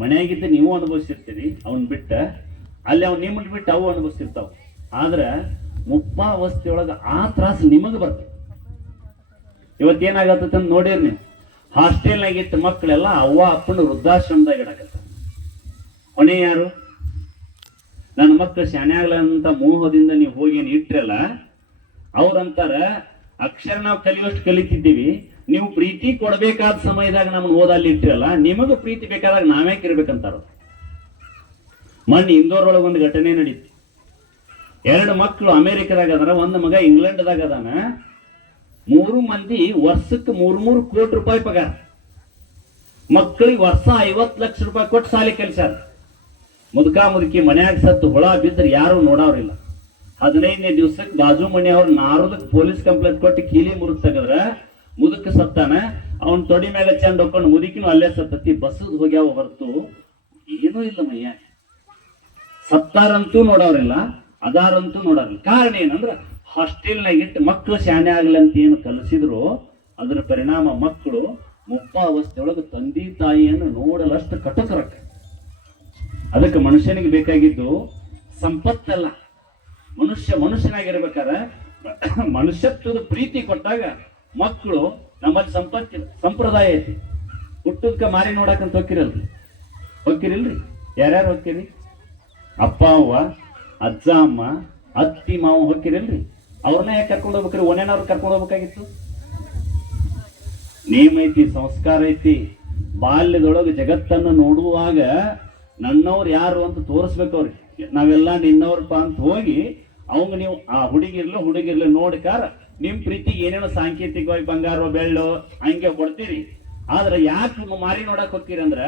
ಮನೆಯಾಗಿದ್ದ ನೀವು ಅನುಭವಿಸಿರ್ತೀರಿ, ಅವನ್ ಬಿಟ್ಟ ಅಲ್ಲಿ ಅವ್ನು ನಿಮ್ಮನ್ನು ಬಿಟ್ಟು ಅವು ಅನುಭವಿಸ್ತಿರ್ತಾವ. ಆದ್ರೆ ಮುಪ್ಪಾವಸ್ಥೆಯೊಳಗೆ ಆ ತ್ರಾಸು ನಿಮಗೆ ಬರ್ತದೆ. ಇವತ್ತೇನಾಗತ್ತ ನೋಡಿರಿ ನೀವು, ಹಾಸ್ಟೆಲ್ನಾಗಿದ್ದ ಮಕ್ಕಳೆಲ್ಲ ಅವ್ವ ಅಪ್ಪನ ವೃದ್ಧಾಶ್ರಮದಾಗ ಇಡಕತ್ತ. ಕೊನೆ ಯಾರು? ನನ್ನ ಮಕ್ಕಳು ಶಾನ್ಯಾಗ್ಲ ಅಂತ ಮೋಹದಿಂದ ನೀವು ಹೋಗಿ ಏನು ಇಟ್ರಲ್ಲ, ಅವ್ರಂತಾರ ಅಕ್ಷರ ನಾವು ಕಲಿಯೋಷ್ಟು ಕಲಿತಿದ್ದೀವಿ, ನೀವು ಪ್ರೀತಿ ಕೊಡಬೇಕಾದ ಸಮಯದಾಗ ನಮ್ಮನ್ನು ಓದಲ್ಲಿ ಇಟ್ಟಿರಲ್ಲ, ನಿಮಗೂ ಪ್ರೀತಿ ಬೇಕಾದಾಗ ನಾವ್ಯಾಕೆ ಇರ್ಬೇಕಂತಾರ. ಮೊನ್ನೆ ಇಂದೋರೊಳಗೆ ಒಂದು ಘಟನೆ ನಡೀತು. 2 ಮಕ್ಕಳು ಅಮೆರಿಕದಾಗ ಅದಾರ, 1 ಮಗ ಇಂಗ್ಲೆಂಡ್ದಾಗ ಅದಾನ. 3 ಮಂದಿ ವರ್ಷಕ್ಕೆ 3 ಕೋಟಿ ರೂಪಾಯಿ ಪಗಾರ. ಮಕ್ಕಳಿಗೆ ವರ್ಷ 50 ಲಕ್ಷ ರೂಪಾಯಿ ಕೊಟ್ಟು ಸಾಲಿ ಕಲಿಸ್ಯಾರ. ಮುದುಕಾ ಮುದುಕಿ ಮನ್ಯಾಗ ಸತ್ತು ಹುಳ ಬಿದ್ದರೆ ಯಾರು ನೋಡವ್ರಿಲ್ಲ. 15ನೇ ದಿವ್ಸಕ್ಕೆ ಬಾಜು ಮನೆಯವ್ರು ನಾರದಕ್ಕೆ ಪೊಲೀಸ್ ಕಂಪ್ಲೇಂಟ್ ಕೊಟ್ಟು ಕೀಲಿ ಮುರಿದು ತೆಗದ್ರ ಮುದುಕ ಸತ್ತಾನ. ಅವನ್ ತೊಡಿ ಮೇಲೆ ಚಂದ ಹೊಕ್ಕೊಂಡು ಮುದುಕಿನೂ ಅಲ್ಲೇ ಸತ್ತತಿ. ಬಸ್ಸದ್ ಹೋಗ್ಯಾವ ಹೊರತು ಏನೂ ಇಲ್ಲ ಮಯ್ಯ. ಸತ್ತಾರಂತೂ ನೋಡವ್ರಿಲ್ಲ, ಅದಾರಂತೂ ನೋಡೋರಿಲ್ಲ. ಕಾರಣ ಏನಂದ್ರ ಹಾಸ್ಟೆಲ್ನಾಗ ಇಟ್ಟು ಮಕ್ಕಳು ಶಾಣೆ ಆಗ್ಲಂತ ಏನು ಕಲಿಸಿದ್ರು, ಅದರ ಪರಿಣಾಮ ಮಕ್ಕಳು ಮುಪ್ಪಾವಸ್ಥೆಯೊಳಗೆ ತಂದೆ ತಾಯಿಯನ್ನು ನೋಡಲಷ್ಟು ಕಟುಕರಕ್ಕ. ಅದಕ್ಕೆ ಮನುಷ್ಯನಿಗೆ ಬೇಕಾಗಿದ್ದು ಸಂಪತ್ತಲ್ಲ, ಮನುಷ್ಯನಾಗಿರ್ಬೇಕಾದ್ರೆ ಮನುಷ್ಯತ್ವದ ಪ್ರೀತಿ ಕೊಟ್ಟಾಗ ಮಕ್ಕಳು ನಮ್ಮಲ್ಲಿ ಸಂಪ್ರದಾಯ ಐತಿ. ಹುಟ್ಟುದ್ಕ ಮಾರಿ ನೋಡಕಂತ ಹೋಗಿರಿಲ್ರಿ? ಯಾರ್ಯಾರು ಹೋಗ್ತೀರಿ? ಅಪ್ಪ ಅವ್ವ, ಅಜ್ಜ ಅಮ್ಮ, ಅತ್ತಿ ಮಾವ ಹೋಗಿರಿಲ್ರಿ? ಅವ್ರನ್ನ ಯಾಕೆ ಕರ್ಕೊಂಡು ಹೋಗ್ಬೇಕ್ರಿ? ಒನೇನವ್ರು ಕರ್ಕೊಂಡು ಹೋಗ್ಬೇಕಾಗಿತ್ತು. ನೇಮ ಐತಿ, ಸಂಸ್ಕಾರ ಐತಿ. ಬಾಲ್ಯದೊಳಗೆ ಜಗತ್ತನ್ನು ನೋಡುವಾಗ ನನ್ನವ್ರು ಯಾರು ಅಂತ ತೋರಿಸ್ಬೇಕು ಅವ್ರಿಗೆ. ನಾವೆಲ್ಲ ನಿನ್ನವ್ರಪ್ಪ ಅಂತ ಹೋಗಿ ಅವಂಗ ನೀವು ಆ ಹುಡುಗಿರ್ಲು ನೋಡ್ಕಾರ ನಿಮ್ ಪ್ರೀತಿಗೆ ಏನೇನೋ ಸಾಂಕೇತಿಕವಾಗಿ ಬಂಗಾರ ಬೆಳ್ಳು ಹಂಗೆ ಕೊಡ್ತೀರಿ. ಆದ್ರೆ ಯಾಕೆ ಮಾರಿ ನೋಡಕ್ ಹೋಗ್ತೀರಿ ಅಂದ್ರ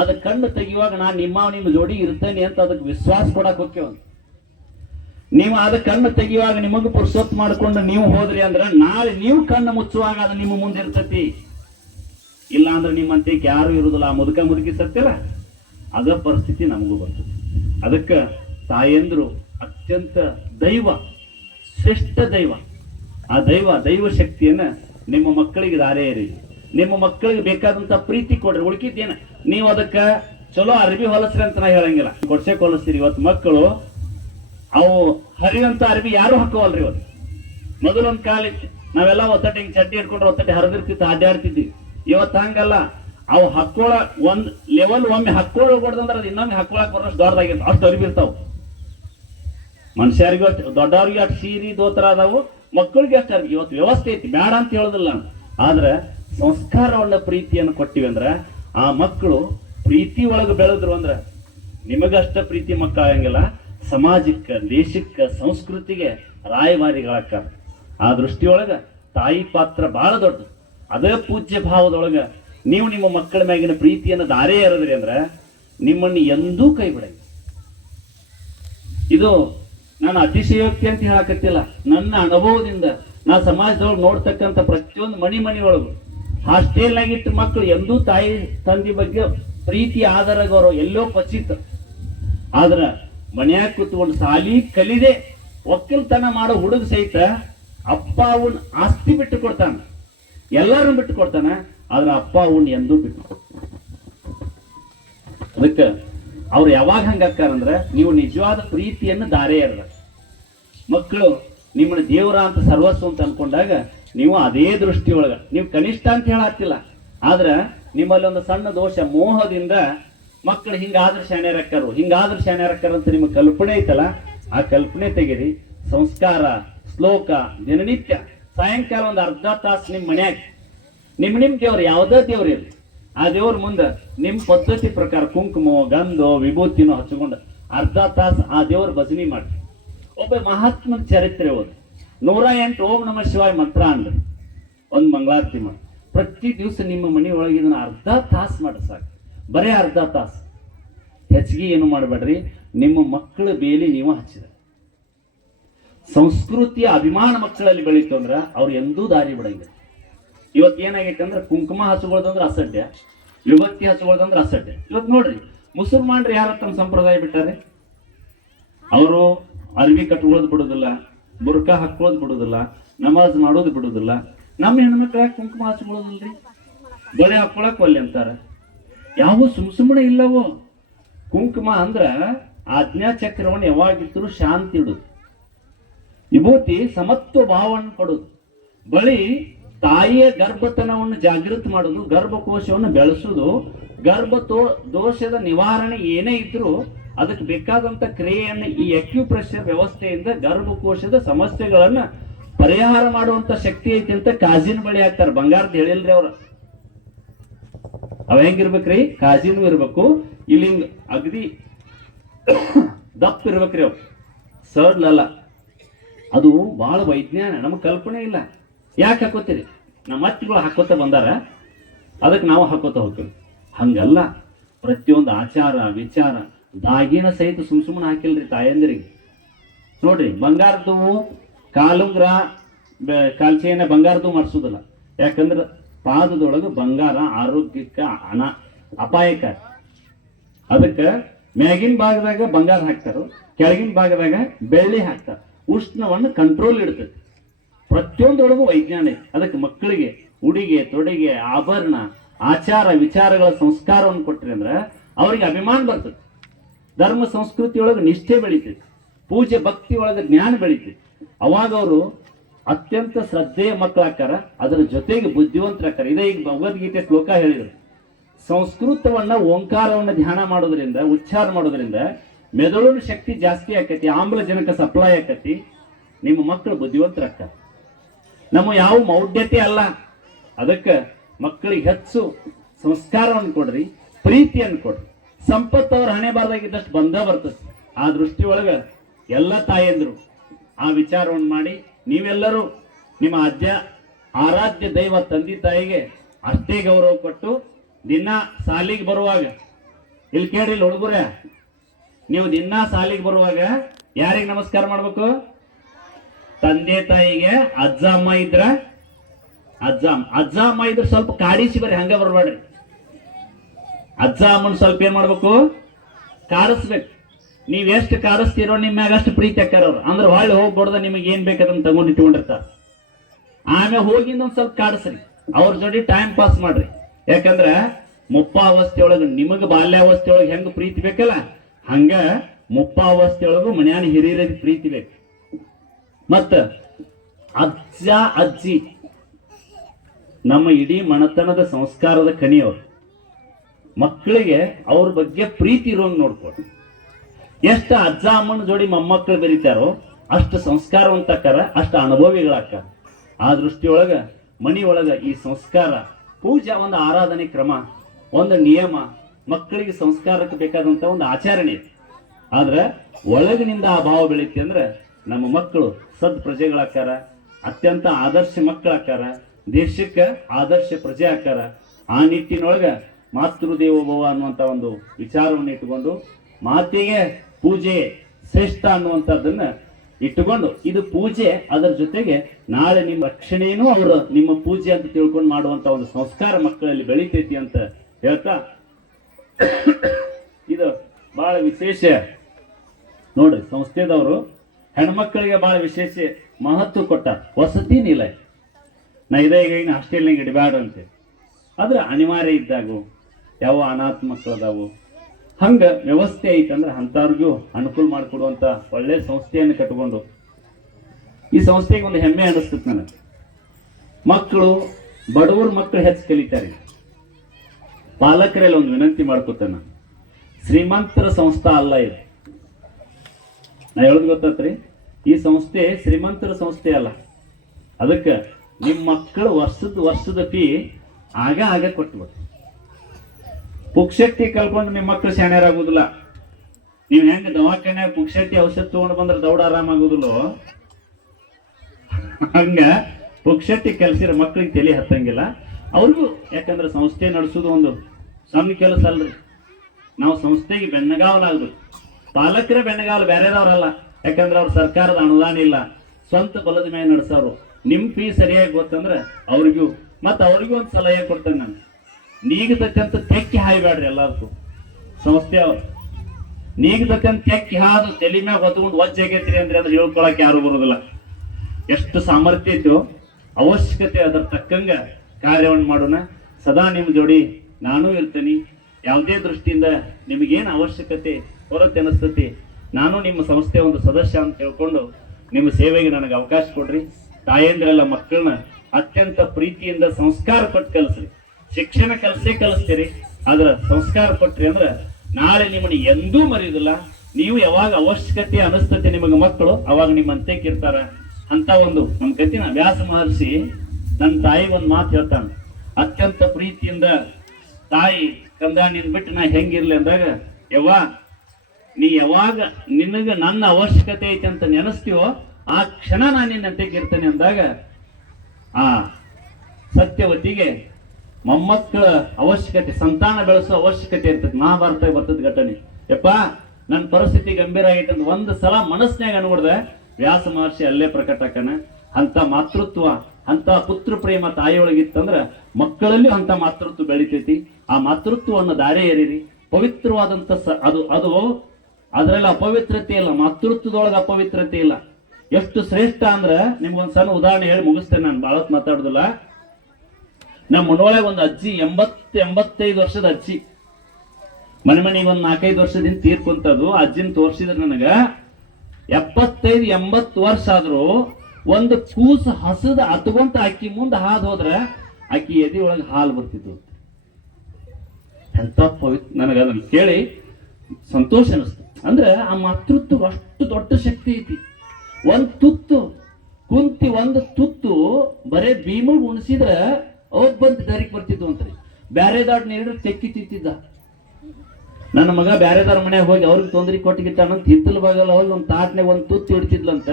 ಅದ ಕಣ್ಣು ತೆಗಿಯುವಾಗ ನಾನು ನಿಮ್ಮ ಜೋಡಿ ಇರ್ತೇನೆ ಅಂತ ಅದಕ್ಕೆ ವಿಶ್ವಾಸ ಕೊಡಕ್ ಹೋಗ್ತೇವ. ನೀವು ಅದ ಕಣ್ಣು ತೆಗಿಯುವಾಗ ನಿಮಗ ಪುರ್ಸೊತ್ ಮಾಡ್ಕೊಂಡು ನೀವು ಹೋದ್ರಿ ಅಂದ್ರ ನಾಳೆ ನೀವು ಕಣ್ಣು ಮುಚ್ಚುವಾಗ ಅದು ನಿಮ್ಮ ಮುಂದೆ ಇರ್ತತಿ. ಇಲ್ಲ ಅಂದ್ರೆ ನಿಮ್ಮಂತೆ ಯಾರು ಇರುದಿಲ್ಲ. ಆ ಮುದುಕಿ ಸತ್ತಿರ ಅದ ಪರಿಸ್ಥಿತಿ ನಮಗೂ ಬರ್ತದೆ. ಅದಕ್ಕ ತಾಯಂದ್ರು ಅತ್ಯಂತ ದೈವ, ಶ್ರೇಷ್ಠ ದೈವ. ಆ ದೈವ ಶಕ್ತಿಯನ್ನ ನಿಮ್ಮ ಮಕ್ಕಳಿಗೆ ದಾರೆ ಇರಿ. ನಿಮ್ಮ ಮಕ್ಕಳಿಗೆ ಬೇಕಾದಂತ ಪ್ರೀತಿ ಕೊಡ್ರಿ. ಉಳ್ಕಿದ್ದೇನ ನೀವು ಅದಕ್ಕ ಚಲೋ ಅರ್ಬಿ ಹೊಲಸ್ರಿ ಅಂತ ನಾ ಹೇಳಂಗಿಲ್ಲ, ಕೊಡ್ಸೆ ಹೊಲಸ್ತೀರಿ. ಇವತ್ತು ಮಕ್ಕಳು ಅವು ಹರಿವಂತ ಅರ್ಬಿ ಯಾರು ಹಾಕೋವಲ್ರಿ. ಇವತ್ತು ಮೊದಲೊಂದ್ ಕಾಲ ನಾವೆಲ್ಲ ಒತ್ತಟ್ಟೆ ಚಡ್ಡಿ ಹಿಡ್ಕೊಂಡ್ರೆ ಒತ್ತಟ್ಟೆ ಹರಿದಿರ್ತಿತ್ತು, ಅಡ್ಡಾಡ್ತಿದ್ವಿ. ಇವತ್ತು ಹಂಗಲ್ಲ. ಅವು ಹಾಕೋಳ ಒಂದ್ ಲೆವೆಲ್ ಒಮ್ಮೆ ಹಾಕೊಳ್ಕೊಡ್ದಂದ್ರೆ ಅದು ಇನ್ನೊಮ್ಮೆ ಹಾಕೊಳಕ್ ಬರೋಷ್ಟು ದೊಡ್ಡದಾಗಿರ್ತಾವ. ಅಷ್ಟು ಅರಿವಿ ಇರ್ತಾವ. ಮನುಷ್ಯರಿಗೂ ಅಷ್ಟು, ದೊಡ್ಡವ್ರಿಗೆ ಅಷ್ಟು ಸೀರಿ ದೋತರ ಅದಾವು, ಮಕ್ಕಳಿಗೆ ಅಷ್ಟು ಅರಿವಿ. ಇವತ್ತು ವ್ಯವಸ್ಥೆ ಐತಿ, ಬೇಡ ಅಂತ ಹೇಳೋದಿಲ್ಲ. ಆದ್ರೆ ಸಂಸ್ಕಾರವುಳ್ಳ ಪ್ರೀತಿಯನ್ನು ಕೊಟ್ಟಿವಿ ಅಂದ್ರ ಆ ಮಕ್ಕಳು ಪ್ರೀತಿ ಒಳಗೆ ಬೆಳೆದ್ರು ಅಂದ್ರ ನಿಮಗಷ್ಟ ಪ್ರೀತಿ ಮಕ್ಕಳು ಆಗಂಗಿಲ್ಲ, ಸಮಾಜಕ್ಕೆ, ದೇಶಕ್ಕೆ, ಸಂಸ್ಕೃತಿಗೆ ರಾಯಭಾರಿಗಳಾಗ್ತಾರ. ಆ ದೃಷ್ಟಿಯೊಳಗ ತಾಯಿ ಪಾತ್ರ ಬಹಳ ದೊಡ್ಡದು. ಅದೇ ಪೂಜ್ಯ ಭಾವದೊಳಗ ನೀವು ನಿಮ್ಮ ಮಕ್ಕಳ ಮ್ಯಾಗಿನ ಪ್ರೀತಿಯನ್ನು ದಾರೆ ಎರೆದ್ರಿ ಅಂದ್ರ ನಿಮ್ಮನ್ನು ಎಂದೂ ಕೈ ಬಿಡಂಗಿಲ್ಲ. ಇದು ನಾನು ಅತಿಶಯೋಕ್ತಿ ಅಂತ ಹೇಳಕತ್ತಿಲ್ಲ, ನನ್ನ ಅನುಭವದಿಂದ ನಾ ಸಮಾಜದೊಳಗೆ ನೋಡ್ತಕ್ಕಂಥ ಪ್ರತಿಯೊಂದು ಮನಿ ಒಳಗು ಹಾಸ್ಟೆಲ್ನಾಗಿಟ್ಟು ಮಕ್ಕಳು ಎಂದೂ ತಾಯಿ ತಂದೆ ಬಗ್ಗೆ ಪ್ರೀತಿ ಆಧಾರ ಗೌರವ ಎಲ್ಲೋ ಪಚಿತ. ಆದ್ರ ಮನ್ಯಾಗ ಕೂತ್ಕೊಂಡು ಸಾಲಿ ಕಲಿದೆ ಒಕ್ಕಲ್ತನ ಮಾಡೋ ಹುಡುಗ ಸಹಿತ ಅಪ್ಪ ಅವನ್ ಆಸ್ತಿ ಬಿಟ್ಟು ಕೊಡ್ತಾನ, ಎಲ್ಲಾರು ಬಿಟ್ಟು ಕೊಡ್ತಾನ. ಆದ್ರೆ ಅಪ್ಪ ಅವನ್ ಎಂದೂ ಬಿಟ್ಟು ಕೊಡ್ತಾನ. ಅದಕ್ಕೆ ಅವ್ರು ಯಾವಾಗ ಹಂಗಾಕಾರಂದ್ರ ನೀವು ನಿಜವಾದ ಪ್ರೀತಿಯನ್ನು ದಾರೆ ಎರೆದ ಮಕ್ಕಳು ನಿಮ್ಮನ್ನ ದೇವರ ಅಂತ ಸರ್ವಸ್ವ ಅಂತ ಅನ್ಕೊಂಡಾಗ ನೀವು ಅದೇ ದೃಷ್ಟಿಯೊಳಗ ನೀವು ಕನಿಷ್ಠ ಅಂತ ಹೇಳತ್ತಿಲ್ಲ. ಆದ್ರ ನಿಮ್ಮಲ್ಲಿ ಒಂದು ಸಣ್ಣ ದೋಷ, ಮೋಹದಿಂದ ಮಕ್ಕಳು ಹಿಂಗಾದ್ರೆ ಶಾಣ್ಯರಕ್ಕರು ಅಂತ ನಿಮ್ಮ ಕಲ್ಪನೆ ಐತಲ್ಲ, ಆ ಕಲ್ಪನೆ ತೆಗೀರಿ. ಸಂಸ್ಕಾರ, ಶ್ಲೋಕ, ದಿನನಿತ್ಯ ಸಾಯಂಕಾಲ ಒಂದು ಅರ್ಧ ತಾಸು ನಿಮ್ಮ ಮನ್ಯಾಗ ನಿಮ್ ದೇವ್ರು ಯಾವುದೇ ದೇವ್ರು ಇರಲಿ, ಆ ದೇವ್ರ ಮುಂದೆ ನಿಮ್ ಪದ್ಧತಿ ಪ್ರಕಾರ ಕುಂಕುಮ, ಗಂಧೋ, ವಿಭೂತಿನೋ ಹಚ್ಕೊಂಡು ಅರ್ಧ ತಾಸು ಆ ದೇವ್ರ ಭಜನಿ ಮಾಡಿ. ಒಬ್ಬ ಮಹಾತ್ಮನ ಚರಿತ್ರೆ ಓದಿ 108 ಓಂ ನಮಃ ಶಿವಾಯ ಮಂತ್ರ ಅಂದ್ರಿ, ಒಂದು ಮಂಗಳಾರತಿ ಮಾಡಿ. ಪ್ರತಿ ದಿವಸ ನಿಮ್ಮ ಮನೆ ಒಳಗೆ ಇದನ್ನ ಅರ್ಧ ತಾಸು ಮಾಡಿ ಸಾಕು, ಬರೇ ಅರ್ಧ ತಾಸು. ಹೆಚ್ಚಿಗೆ ಏನು ಮಾಡಬೇಡ್ರಿ. ನಿಮ್ಮ ಮಕ್ಕಳ ಬೇಲಿ ನೀವು ಹಚ್ಚಿದ ಸಂಸ್ಕೃತಿಯ ಅಭಿಮಾನ ಮಕ್ಕಳಲ್ಲಿ ಬೆಳೀತು ಅಂದ್ರ ಅವ್ರು ಎಂದೂ ದಾರಿ ಬಿಡಂಗಿಲ್ಲ. ಇವತ್ತು ಏನಾಗೈತೆ ಅಂದ್ರೆ ಕುಂಕುಮ ಹಚ್ಕೊಳ್ದಂದ್ರೆ ಅಸಡ್ಯ, ವಿಭಕ್ತಿ ಹಚ್ಕೊಳ್ದಂದ್ರೆ ಅಸಡ್ಯ. ಇವತ್ತು ನೋಡ್ರಿ ಮುಸಲ್ಮಾನ್ರು ಯಾರ ತಮ್ಮ ಸಂಪ್ರದಾಯ ಬಿಟ್ಟಾರೆ? ಅವರು ಅರ್ವಿ ಕಟ್ಕೊಳ್ಳೋದು ಬಿಡುದಿಲ್ಲ, ಬುರ್ಕಾ ಹಾಕೊಳ್ಳೋದು ಬಿಡುದಿಲ್ಲ, ನಮಾಜ್ ಮಾಡೋದು ಬಿಡುದಿಲ್ಲ. ನಮ್ಮ ಹೆಣ್ಮಕ್ಳ ಕುಂಕುಮ ಹಚ್ಕೊಳ್ಳೋದಿಲ್ರಿ, ಬಳೆ ಹಾಕೊಳಕ್ ಒಲ್ಲೆ ಅಂತಾರ. ಯಾವ ಸುಮ್ಮನೆ ಇಲ್ಲವೋ. ಕುಂಕುಮ ಅಂದ್ರ ಆಜ್ಞಾ ಚಕ್ರವನ್ನು ಯಾವಾಗಿದ್ರು ಶಾಂತಿ ಇಡುದು. ವಿಭೂತಿ ಸಮತ್ವ ಭಾವವನ್ನು ಕೊಡುದು. ಬಳಿ ತಾಯಿಯ ಗರ್ಭತನವನ್ನು ಜಾಗೃತಿ ಮಾಡುದು, ಗರ್ಭಕೋಶವನ್ನು ಬೆಳೆಸುದು. ದೋಷದ ನಿವಾರಣೆ ಏನೇ ಇದ್ರೂ ಅದಕ್ಕೆ ಬೇಕಾದಂತ ಕ್ರಿಯೆಯನ್ನು ಈ ಅಕ್ಯುಪ್ರೆಷರ್ ವ್ಯವಸ್ಥೆಯಿಂದ ಗರ್ಭಕೋಶದ ಸಮಸ್ಯೆಗಳನ್ನ ಪರಿಹಾರ ಮಾಡುವಂತ ಶಕ್ತಿ ಐತಿ ಅಂತ ಕಾಜಿನ ಬಳಿ ಹಾಕ್ತಾರೆ. ಬಂಗಾರದ ಹೇಳಿಲ್ರಿ ಅವ್ರ. ಅವ ಹೆಂಗಿರ್ಬೇಕ್ರಿ? ಕಾಜಿನೂ ಇರ್ಬೇಕು, ಇಲ್ಲಿ ಹಿಂಗ ಅಗದಿ ದಪ್ಪ ಇರ್ಬೇಕ್ರಿ ಅವ್, ಸರ್ಲಲ್ಲ. ಅದು ಬಹಳ ವೈಜ್ಞಾನ, ನಮ್ಗೆ ಕಲ್ಪನೆ ಇಲ್ಲ. ಯಾಕೆ ಹಾಕೋತೀರಿ? ನಮ್ಮ ಅತ್ತಿಗಳು ಹಾಕೋತ ಬಂದಾರ, ಅದಕ್ಕೆ ನಾವು ಹಾಕೋತ ಹೋಗ್ತೀವಿ. ಹಂಗಲ್ಲ. ಪ್ರತಿಯೊಂದು ಆಚಾರ ವಿಚಾರ ದಾಗಿನ ಸಹಿತ ಸುಮ್ಮನೆ ಹಾಕಿಲ್ರಿ ತಾಯಂದಿರಿಗೆ. ನೋಡ್ರಿ, ಬಂಗಾರದ್ದು ಕಾಲುಂಗ್ರ ಕಾಲ್ಚೆಯನ್ನ ಬಂಗಾರದ್ದು ಮಾಡಿಸೋದಿಲ್ಲ. ಯಾಕಂದ್ರೆ ಪಾದದೊಳಗೆ ಬಂಗಾರ ಆರೋಗ್ಯಕ್ಕೆ ಅಪಾಯಕಾರಿ. ಅದಕ್ಕೆ ಮ್ಯಾಗಿನ ಭಾಗದಾಗ ಬಂಗಾರ ಹಾಕ್ತಾರ, ಕೆಳಗಿನ ಭಾಗದಾಗ ಬೆಳ್ಳಿ ಹಾಕ್ತಾರ. ಉಷ್ಣವನ್ನು ಕಂಟ್ರೋಲ್ ಇಡ್ತದೆ. ಪ್ರತಿಯೊಂದೊಳಗೂ ವೈಜ್ಞಾನ ಐತಿ. ಅದಕ್ಕೆ ಮಕ್ಕಳಿಗೆ ಉಡಿಗೆ ತೊಡಿಗೆ ಆಭರಣ ಆಚಾರ ವಿಚಾರಗಳ ಸಂಸ್ಕಾರವನ್ನು ಕೊಟ್ರಿ ಅಂದ್ರೆ ಅವ್ರಿಗೆ ಅಭಿಮಾನ ಬರ್ತದೆ. ಧರ್ಮ ಸಂಸ್ಕೃತಿಯೊಳಗೆ ನಿಷ್ಠೆ ಬೆಳಿತೈತಿ. ಪೂಜೆ ಭಕ್ತಿ ಒಳಗೆ ಜ್ಞಾನ ಬೆಳಿತೈತಿ. ಅವಾಗ ಅವರು ಅತ್ಯಂತ ಶ್ರದ್ಧೆಯ ಮಕ್ಕಳಾಕಾರ, ಅದರ ಜೊತೆಗೆ ಬುದ್ಧಿವಂತರಾಕಾರ. ಇದೇ ಈಗ ಭಗವದ್ಗೀತೆ ಶ್ಲೋಕ ಹೇಳಿದ್ರು, ಸಂಸ್ಕೃತವನ್ನ ಓಂಕಾರವನ್ನ ಧ್ಯಾನ ಮಾಡೋದ್ರಿಂದ, ಉಚ್ಚಾರ ಮಾಡೋದ್ರಿಂದ ಮೆದುಳಿನ ಶಕ್ತಿ ಜಾಸ್ತಿ ಆಕತಿ, ಆಮ್ಲಜನಕ ಸಪ್ಲೈ ಆಕತಿ, ನಿಮ್ಮ ಮಕ್ಕಳು ಬುದ್ಧಿವಂತರಾಕಾರ. ನಮ್ಮ ಯಾವ ಮೌಢ್ಯತೆ ಅಲ್ಲ. ಅದಕ್ಕೆ ಮಕ್ಕಳಿಗೆ ಹೆಚ್ಚು ಸಂಸ್ಕಾರವನ್ನು ಕೊಡ್ರಿ, ಪ್ರೀತಿಯನ್ನು ಕೊಡ್ರಿ. ಸಂಪತ್ತು ಅವ್ರ ಹಣೆ ಬಾರ್ದಾಗಿದ್ದಷ್ಟು ಬಂದ ಬರ್ತದೆ. ಆ ದೃಷ್ಟಿ ಒಳಗ ಎಲ್ಲ ತಾಯಂದ್ರು ಆ ವಿಚಾರವನ್ನು ಮಾಡಿ, ನೀವೆಲ್ಲರೂ ನಿಮ್ಮ ಆರಾಧ್ಯ ದೈವ ತಂದೆ ತಾಯಿಗೆ ಅಷ್ಟೇ ಗೌರವ ಕೊಟ್ಟು, ದಿನ ಸಾಲಿಗೆ ಬರುವಾಗ ಇಲ್ಲಿ ಕೇಳ್ರಿ ಹುಡುಗರೇ, ನೀವು ದಿನ ಸಾಲಿಗೆ ಬರುವಾಗ ಯಾರಿಗೆ ನಮಸ್ಕಾರ ಮಾಡ್ಬೇಕು? ತಂದೆ ತಾಯಿಗೆ. ಅಜ್ಜ ಅಮ್ಮ ಇದ್ರ ಅಜ್ಜ ಅಮ್ಮ ಇದ್ರ ಸ್ವಲ್ಪ ಕಾಡಿಸಿ ಬರ್ರಿ, ಹಂಗ ಬರ್ಬೇಡ್ರಿ. ಅಜ್ಜ ಅಮ್ಮನ ಸ್ವಲ್ಪ ಏನ್ ಮಾಡ್ಬೇಕು? ಕಾಡಿಸ್ಬೇಕು. ನೀವ್ ಎಷ್ಟು ಕಾಡಿಸ್ತೀರೋ ನಿಮ್ಮ ಮ್ಯಾಗ ಅಷ್ಟು ಪ್ರೀತಿ ಅಕ್ಕಾರ ಅವ್ರು. ಅಂದ್ರೆ ಹೊಳ್ಳಿ ಹೋಗ್ಬಾರ್ದ, ನಿಮಗೆ ಏನ್ ಬೇಕದನ್ನ ತಗೊಂಡು ಇಟ್ಕೊಂಡಿರ್ತಾರ. ಆಮೇಲೆ ಹೋಗಿಂದ ಒಂದ್ ಸ್ವಲ್ಪ ಕಾಡಿಸ್ರಿ, ಅವ್ರ ಜೋಡಿ ಟೈಮ್ ಪಾಸ್ ಮಾಡ್ರಿ. ಯಾಕಂದ್ರ ಮುಪ್ಪಾವಸ್ಥೆಯೊಳಗ ನಿಮಗ ಬಾಲ್ಯಾವಸ್ಥೆಯೊಳಗೆ ಹೆಂಗ ಪ್ರೀತಿ ಬೇಕಲ್ಲ, ಹಂಗ ಮುಪ್ಪಾವಸ್ಥೆಯೊಳಗು ಮನ್ಯಾನ ಹಿರಿಯರಿಗೆ ಪ್ರೀತಿ ಬೇಕು. ಮತ್ತ ಅಜ್ಜ ಅಜ್ಜಿ ನಮ್ಮ ಇಡೀ ಮನತನದ ಸಂಸ್ಕಾರದ ಕಣಿಯವರು. ಮಕ್ಕಳಿಗೆ ಅವ್ರ ಬಗ್ಗೆ ಪ್ರೀತಿ ಇರೋಂಗ್ ನೋಡ್ಕೊಡ್ರಿ. ಎಷ್ಟು ಅಜ್ಜ ಅಮ್ಮನ ಜೋಡಿ ಮೊಮ್ಮಕ್ಕಳು ಬೆರೀತಾರೋ ಅಷ್ಟು ಸಂಸ್ಕಾರವಂತಕ್ಕಾರ, ಅಷ್ಟು ಅನುಭವಿಗಳಾಕಾರ. ಆ ದೃಷ್ಟಿಯೊಳಗ ಮನಿಯೊಳಗ ಈ ಸಂಸ್ಕಾರ, ಪೂಜಾ ಒಂದು ಆರಾಧನೆ ಕ್ರಮ, ಒಂದು ನಿಯಮ, ಮಕ್ಕಳಿಗೆ ಸಂಸ್ಕಾರಕ್ಕೆ ಬೇಕಾದಂತ ಒಂದು ಆಚರಣೆ ಇದೆ. ಆದ್ರೆ ಒಳಗಿನಿಂದ ಆ ಭಾವ ಬೆಳೀತಿ ಅಂದ್ರೆ ನಮ್ಮ ಮಕ್ಕಳು ಸದ್ ಪ್ರಜೆಗಳಾಕಾರ, ಅತ್ಯಂತ ಆದರ್ಶ ಮಕ್ಕಳಾಕಾರ, ದೇಶಕ್ಕೆ ಆದರ್ಶ ಪ್ರಜೆ ಆಕಾರ. ಆ ನಿಟ್ಟಿನೊಳಗ ಮಾತೃದೇವೋಭವ ಅನ್ನುವಂತ ಒಂದು ವಿಚಾರವನ್ನು ಇಟ್ಟುಕೊಂಡು, ಮಾತಿಗೆ ಪೂಜೆ ಶ್ರೇಷ್ಠ ಅನ್ನುವಂಥದ್ದನ್ನ ಇಟ್ಟುಕೊಂಡು, ಇದು ಪೂಜೆ, ಅದರ ಜೊತೆಗೆ ನಾಳೆ ನಿಮ್ಮ ರಕ್ಷಣೆಯೂ ಅವರು ನಿಮ್ಮ ಪೂಜೆ ಅಂತ ತಿಳ್ಕೊಂಡು ಮಾಡುವಂತ ಒಂದು ಸಂಸ್ಕಾರ ಮಕ್ಕಳಲ್ಲಿ ಬೆಳಿತೈತಿ ಅಂತ ಹೇಳ್ತಾ, ಇದು ಬಹಳ ವಿಶೇಷ ನೋಡ್ರಿ. ಸಂಸ್ಥೆದವರು ಹೆಣ್ಮಕ್ಕಳಿಗೆ ಬಹಳ ವಿಶೇಷ ಮಹತ್ವ ಕೊಟ್ಟಾರ. ವಸತಿ ನಿಲಯ, ನಾ ಇದೇ ಈಗ ಹಾಸ್ಟೆಲ್ನಾಗ ಇಡಬೇಡ ಅಂತೇಳಿ. ಆದ್ರೆ ಅನಿವಾರ್ಯ ಇದ್ದಾಗು, ಯಾವ ಅನಾಥ ಮಕ್ಕಳದಾವು, ಹಂಗ ವ್ಯವಸ್ಥೆ ಐತಂದ್ರೆ ಅಂಥವ್ರಿಗೂ ಅನುಕೂಲ ಮಾಡಿಕೊಡುವಂತ ಒಳ್ಳೆ ಸಂಸ್ಥೆಯನ್ನು ಕಟ್ಕೊಂಡು, ಈ ಸಂಸ್ಥೆಗೆ ಒಂದು ಹೆಮ್ಮೆ ಅನಿಸ್ತದೆ ನನಗೆ. ಮಕ್ಕಳು, ಬಡವ್ರ ಮಕ್ಕಳು ಹೆಚ್ಚು ಕಲಿತಾರೆ. ಪಾಲಕರಲ್ಲಿ ಒಂದು ವಿನಂತಿ ಮಾಡ್ಕೊತಾನ, ಶ್ರೀಮಂತರ ಸಂಸ್ಥಾ ಅಲ್ಲ ಇದು. ನಾ ಹೇಳೋದು ಗೊತ್ತತ್ರಿ, ಈ ಸಂಸ್ಥೆ ಶ್ರೀಮಂತರ ಸಂಸ್ಥೆ ಅಲ್ಲ. ಅದಕ್ಕೆ ನಿಮ್ಮ ಮಕ್ಕಳು ವರ್ಷದ ಫೀ ಆಗ ಕೊಟ್ಬಿಡ್ರಿ. ಪುಕ್ಷಟ್ಟಿ ಕಲ್ಕೊಂಡು ನಿಮ್ಮ ಮಕ್ಕಳು ಶಾಣ್ಯರಾಗುದಿಲ್ಲ. ನೀವು ಹೆಂಗ ದವಾಖಾನೆ ಪುಕ್ಷಟ್ಟಿ ಔಷಧ ತಗೊಂಡು ಬಂದ್ರೆ ದೌಡ ಆರಾಮಾಗುದಿಲ್ಲೋ, ಹಂಗ ಪುಕ್ಷಟ್ಟಿ ಕಲ್ಸಿರೋ ಮಕ್ಕಳಿಗೆ ತಲೆ ಹತ್ತಂಗಿಲ್ಲ. ಅವ್ರಿಗೂ ಯಾಕಂದ್ರೆ ಸಂಸ್ಥೆ ನಡೆಸೋದು ಒಂದು ಸಣ್ಣ ಕೆಲಸ ಅಲ್ರಿ. ನಾವು ಸಂಸ್ಥೆಗೆ ಬೆನ್ನಗಾವಲಾಗ್ಬೇಕು. ಪಾಲಕರೇ ಬೆನ್ನಗಾವಲು, ಬೇರೆದವ್ರಲ್ಲ. ಯಾಕಂದ್ರೆ ಅವ್ರ ಸರ್ಕಾರದ ಅನುದಾನ ಇಲ್ಲ, ಸ್ವಂತ ಬಲದ ಮೇಲೆ ನಡೆಸೋರು. ನಿಮ್ ಫೀ ಸರಿಯಾಗಿ ಗೊತ್ತಂದ್ರೆ ಅವ್ರಿಗೂ ಒಂದು ಸಲಹೆ ಕೊಡ್ತೇನೆ ನಾನು. ನೀಗತಕ್ಕಂಥ ತೆಕ್ಕಿ ಹಾಯ್ಬೇಡ್ರಿ ಎಲ್ಲಾರ್ಗೂ. ಸಂಸ್ಥೆ ಅವ್ರು ನೀಗತಕ್ಕಂಥ ತೆಕ್ಕಿ ಹಾದು ತಲೆ ಮ್ಯಾಗ ಹೊತ್ಕೊಂಡು ವಜ್ಜಾಗೈತ್ರಿ ಅಂದ್ರೆ ಅದ್ರ ಹೇಳ್ಕೊಳಕ್ ಯಾರು ಬರೋದಿಲ್ಲ. ಎಷ್ಟು ಸಾಮರ್ಥ್ಯ ಇತ್ತು, ಅವಶ್ಯಕತೆ ಅದರ ತಕ್ಕಂಗ ಕಾರ್ಯವನ್ನು ಮಾಡೋಣ. ಸದಾ ನಿಮ್ಮ ಜೋಡಿ ನಾನು ಇರ್ತೀನಿ. ಯಾವುದೇ ದೃಷ್ಟಿಯಿಂದ ನಿಮಗೇನು ಅವಶ್ಯಕತೆ ಹೊರತೆ ಅನಿಸ್ತತಿ, ನಾನು ನಿಮ್ಮ ಸಂಸ್ಥೆಯ ಒಂದು ಸದಸ್ಯ ಅಂತ ಹೇಳ್ಕೊಂಡು ನಿಮ್ಮ ಸೇವೆಗೆ ನನಗೆ ಅವಕಾಶ ಕೊಡ್ರಿ. ತಾಯಂದ್ರೆಲ್ಲ ಮಕ್ಕಳನ್ನ ಅತ್ಯಂತ ಪ್ರೀತಿಯಿಂದ ಸಂಸ್ಕಾರ ಕೊಟ್ಟು ಕಲಿಸ್ರಿ. ಶಿಕ್ಷಣ ಕಲಿಸ್ತೀರಿ, ಆದ್ರ ಸಂಸ್ಕಾರ ಕೊಟ್ರಿ ಅಂದ್ರೆ ನಾಳೆ ನಿಮ್ಮನ್ನ ಎಂದೂ ಮರೆಯುದಿಲ್ಲ. ನೀವು ಯಾವಾಗ ಅವಶ್ಯಕತೆ ಅನಿಸ್ತತಿ ನಿಮಗೆ ಮಕ್ಕಳು, ಅವಾಗ ನಿಮ್ಮ ಅಂತ್ಯಕ್ಕೆ ಇರ್ತಾರ ಅಂತ ಒಂದು ನಮ್ಮ ಕತ್ತಿನ ವ್ಯಾಸ ಮಹರ್ಷಿ ನನ್ನ ತಾಯಿಗೆ ಒಂದು ಮಾತು ಹೇಳ್ತಾನೆ. ಅತ್ಯಂತ ಪ್ರೀತಿಯಿಂದ ತಾಯಿ, ಕಂದ ನಿನ್ ಬಿಟ್ಟು ನಾ ಹೆಂಗಿರ್ಲಿ ಅಂದಾಗ, ನೀ ಯಾವಾಗ ನಿನಗ ನನ್ನ ಅವಶ್ಯಕತೆ ಐತೆ ಅಂತ ನೆನೆಸ್ತೀವೋ ಆ ಕ್ಷಣ ನಾನು ನಿನ್ನ ಅಂತ್ಯಕ್ಕೆ ಇರ್ತೇನೆ ಅಂದಾಗ ಆ ಸತ್ಯವತಿಗೆ ಮೊಮ್ಮಕ್ಕಳ ಅವಶ್ಯಕತೆ, ಸಂತಾನ ಬೆಳೆಸೋ ಅವಶ್ಯಕತೆ ಇರ್ತದೆ. ಮಹಾಭಾರತ ಬರ್ತದ ಘಟನೆ. ನನ್ನ ಪರಿಸ್ಥಿತಿ ಗಂಭೀರ ಆಗೈತೆ ಅಂತ ಒಂದು ಸಲ ಮನಸ್ಸಿನಾಗ ಅನ್ಬಿಡ್ದೆ, ವ್ಯಾಸ ಮಹರ್ಷಿ ಅಲ್ಲೇ ಪ್ರಕಟ ಆಕನ. ಅಂತ ಮಾತೃತ್ವ, ಅಂತ ಪುತ್ರ ಪ್ರೇಮ ತಾಯಿಯೊಳಗಿತ್ತಂದ್ರ ಮಕ್ಕಳಲ್ಲಿ ಅಂತ ಮಾತೃತ್ವ ಬೆಳಿತೈತಿ. ಆ ಮಾತೃತ್ವವನ್ನು ದಾರಿ ಏರಿರಿ. ಪವಿತ್ರವಾದಂತ ಅದು ಅದರಲ್ಲಿ ಅಪವಿತ್ರತೆ ಇಲ್ಲ, ಮಾತೃತ್ವದೊಳಗೆ ಅಪವಿತ್ರತೆ ಇಲ್ಲ. ಎಷ್ಟು ಶ್ರೇಷ್ಠ ಅಂದ್ರೆ ನಿಮ್ಗೊಂದ್ ಸಣ್ಣ ಉದಾಹರಣೆ ಹೇಳಿ ಮುಗಿಸ್ತೇನೆ, ನಾನು ಬಾಳತ್ ಮಾತಾಡುದಿಲ್ಲ. ನಮ್ಮ ಮನೊಳಗೆ ಒಂದು ಅಜ್ಜಿ, 85 ವರ್ಷದ ಅಜ್ಜಿ, ಮನೆಗೆ ಒಂದು 4-5 ವರ್ಷದಿಂದ ತೀರ್ಕೊಂತದ್ದು. ಅಜ್ಜಿನ ತೋರಿಸಿದ್ರೆ ನನಗ 75-80 ವರ್ಷ ಆದ್ರೂ ಒಂದು ಕೂಸ ಹಸದ ಹತ್ಕೊಂತ ಅಕ್ಕಿ ಮುಂದೆ ಹಾದು ಹೋದ್ರ ಅಕ್ಕಿ ಎದಿ ಒಳಗೆ ಹಾಲು ಬರ್ತಿದ್ವು. ಎಂತ ಪವಿತ್ರ, ನನಗೆ ಅದನ್ನ ಕೇಳಿ ಸಂತೋಷ ಅನಿಸ್ತು. ಅಂದ್ರೆ ಆ ಮಾತೃತ್ವ ಅಷ್ಟು ದೊಡ್ಡ ಶಕ್ತಿ ಐತಿ. ಒಂದ್ ತುತ್ತು ಕುಂತಿ ಒಂದು ತುತ್ತು ಬರೇ ಭೀಮಗ್ ಉಣಿಸಿದ್ರ ಅವಾಗ ಬಂದು ದಾರಿಗೆ ಬರ್ತಿದ್ವು ಅಂತ್ರಿ. ಬ್ಯಾರೆದಾಡ್ ನೀರು ತೆಕ್ಕಿ ತಿಂತಿದ್ದ. ನನ್ನ ಮಗ ಬ್ಯಾರೆದಾರ ಮನೆಯಾಗ ಹೋಗಿ ಅವ್ರಿಗೆ ತೊಂದರೆ ಕೊಟ್ಟಿಗಿಟ್ಟಾನಂತ ಹಿತ್ತಲ ಬಾಗಲ್ಲ ಹೋಗಿ ಒಂದು ತಾಟ್ನಾಗ ಒಂದು ತುತ್ತು ಇಡ್ತಿದ್ಲಂತ.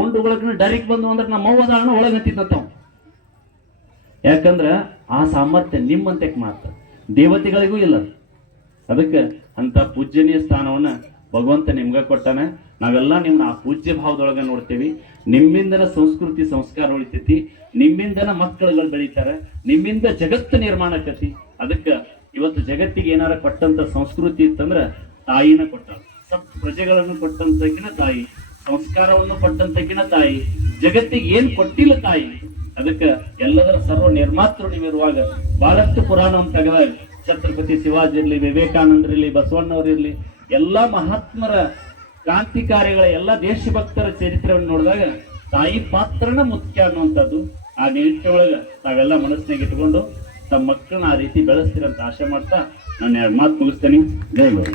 ಉಂಡುಗಳನ್ನ ಡೈರೆಕ್ಟ್ ಬಂದು ಅಂದ್ರೆ ನಮ್ಮ ಅವ್ವದಾರಣ ಒಳಗೆ ಹತ್ತಿದ್ದಂತ. ಯಾಕಂದ್ರ ಆ ಸಾಮರ್ಥ್ಯ ನಿಮ್ಮಂತಕ್ಕೆ ಮಾತ್ರ, ದೇವತೆಗಳಿಗೂ ಇಲ್ಲ. ಅದಕ್ಕೆ ಅಂತ ಪೂಜ್ಯನೀಯ ಸ್ಥಾನವನ್ನ ಭಗವಂತ ನಿಮ್ಗ ಕೊಟ್ಟಾನ. ನಾವೆಲ್ಲ ನಿಮ್ನ ಆ ಪೂಜ್ಯ ಭಾವದೊಳಗೆ ನೋಡ್ತೇವಿ. ನಿಮ್ಮಿಂದನ ಸಂಸ್ಕೃತಿ ಸಂಸ್ಕಾರ ಉಳಿತೈತಿ, ನಿಮ್ಮಿಂದನ ಮಕ್ಕಳುಗಳು ಬೆಳಿತಾರೆ, ನಿಮ್ಮಿಂದ ಜಗತ್ತು ನಿರ್ಮಾಣ ಆಕತಿ. ಅದಕ್ಕೆ ಇವತ್ತು ಜಗತ್ತಿಗೆ ಏನಾರ ಕೊಟ್ಟಂತ ಸಂಸ್ಕೃತಿ ಇತ್ತಂದ್ರ ತಾಯಿನ ಕೊಟ್ಟಾಳ. ಸತ್ ಪ್ರಜೆಗಳನ್ನು ಕೊಟ್ಟಂತಕಿನ ತಾಯಿ, ಸಂಸ್ಕಾರವನ್ನು ಕೊಟ್ಟಂತಕಿನ ತಾಯಿ, ಜಗತ್ತಿಗೆ ಏನ್ ಕೊಟ್ಟಿಲ್ಲ ತಾಯಿ. ಅದಕ್ಕೆ ಎಲ್ಲದರ ಸರ್ವ ನಿರ್ಮಾತೃ ನೀವಿರುವಾಗ ಬಹಳಷ್ಟು ಪುರಾಣವನ್ನು ತೆಗೆದಾಗ ಛತ್ರಪತಿ ಶಿವಾಜಿ ಇರ್ಲಿ, ವಿವೇಕಾನಂದರಿರ್ಲಿ, ಬಸವಣ್ಣವರಿರ್ಲಿ, ಎಲ್ಲಾ ಮಹಾತ್ಮರ ಕ್ರಾಂತಿಕಾರಿಗಳ ಎಲ್ಲ ದೇಶಭಕ್ತರ ಚರಿತ್ರೆಯನ್ನು ನೋಡಿದಾಗ ತಾಯಿ ಪಾತ್ರನ ಮುಖ್ಯ ಅನ್ನುವಂಥದ್ದು. ಆ ನಿಟ್ಟಿನೊಳಗ ತಾವೆಲ್ಲ ಮನಸ್ಸಿನಾಗ ಇಟ್ಕೊಂಡು ತಮ್ಮ ಮಕ್ಕಳನ್ನ ಆ ರೀತಿ ಬೆಳೆಸ್ತೀರಂತ ಆಶೆ ಮಾಡ್ತಾ ನಾನು 2 ಮಾತು ಮುಗಿಸ್ತೇನೆ. ಜೈ ಗುರು.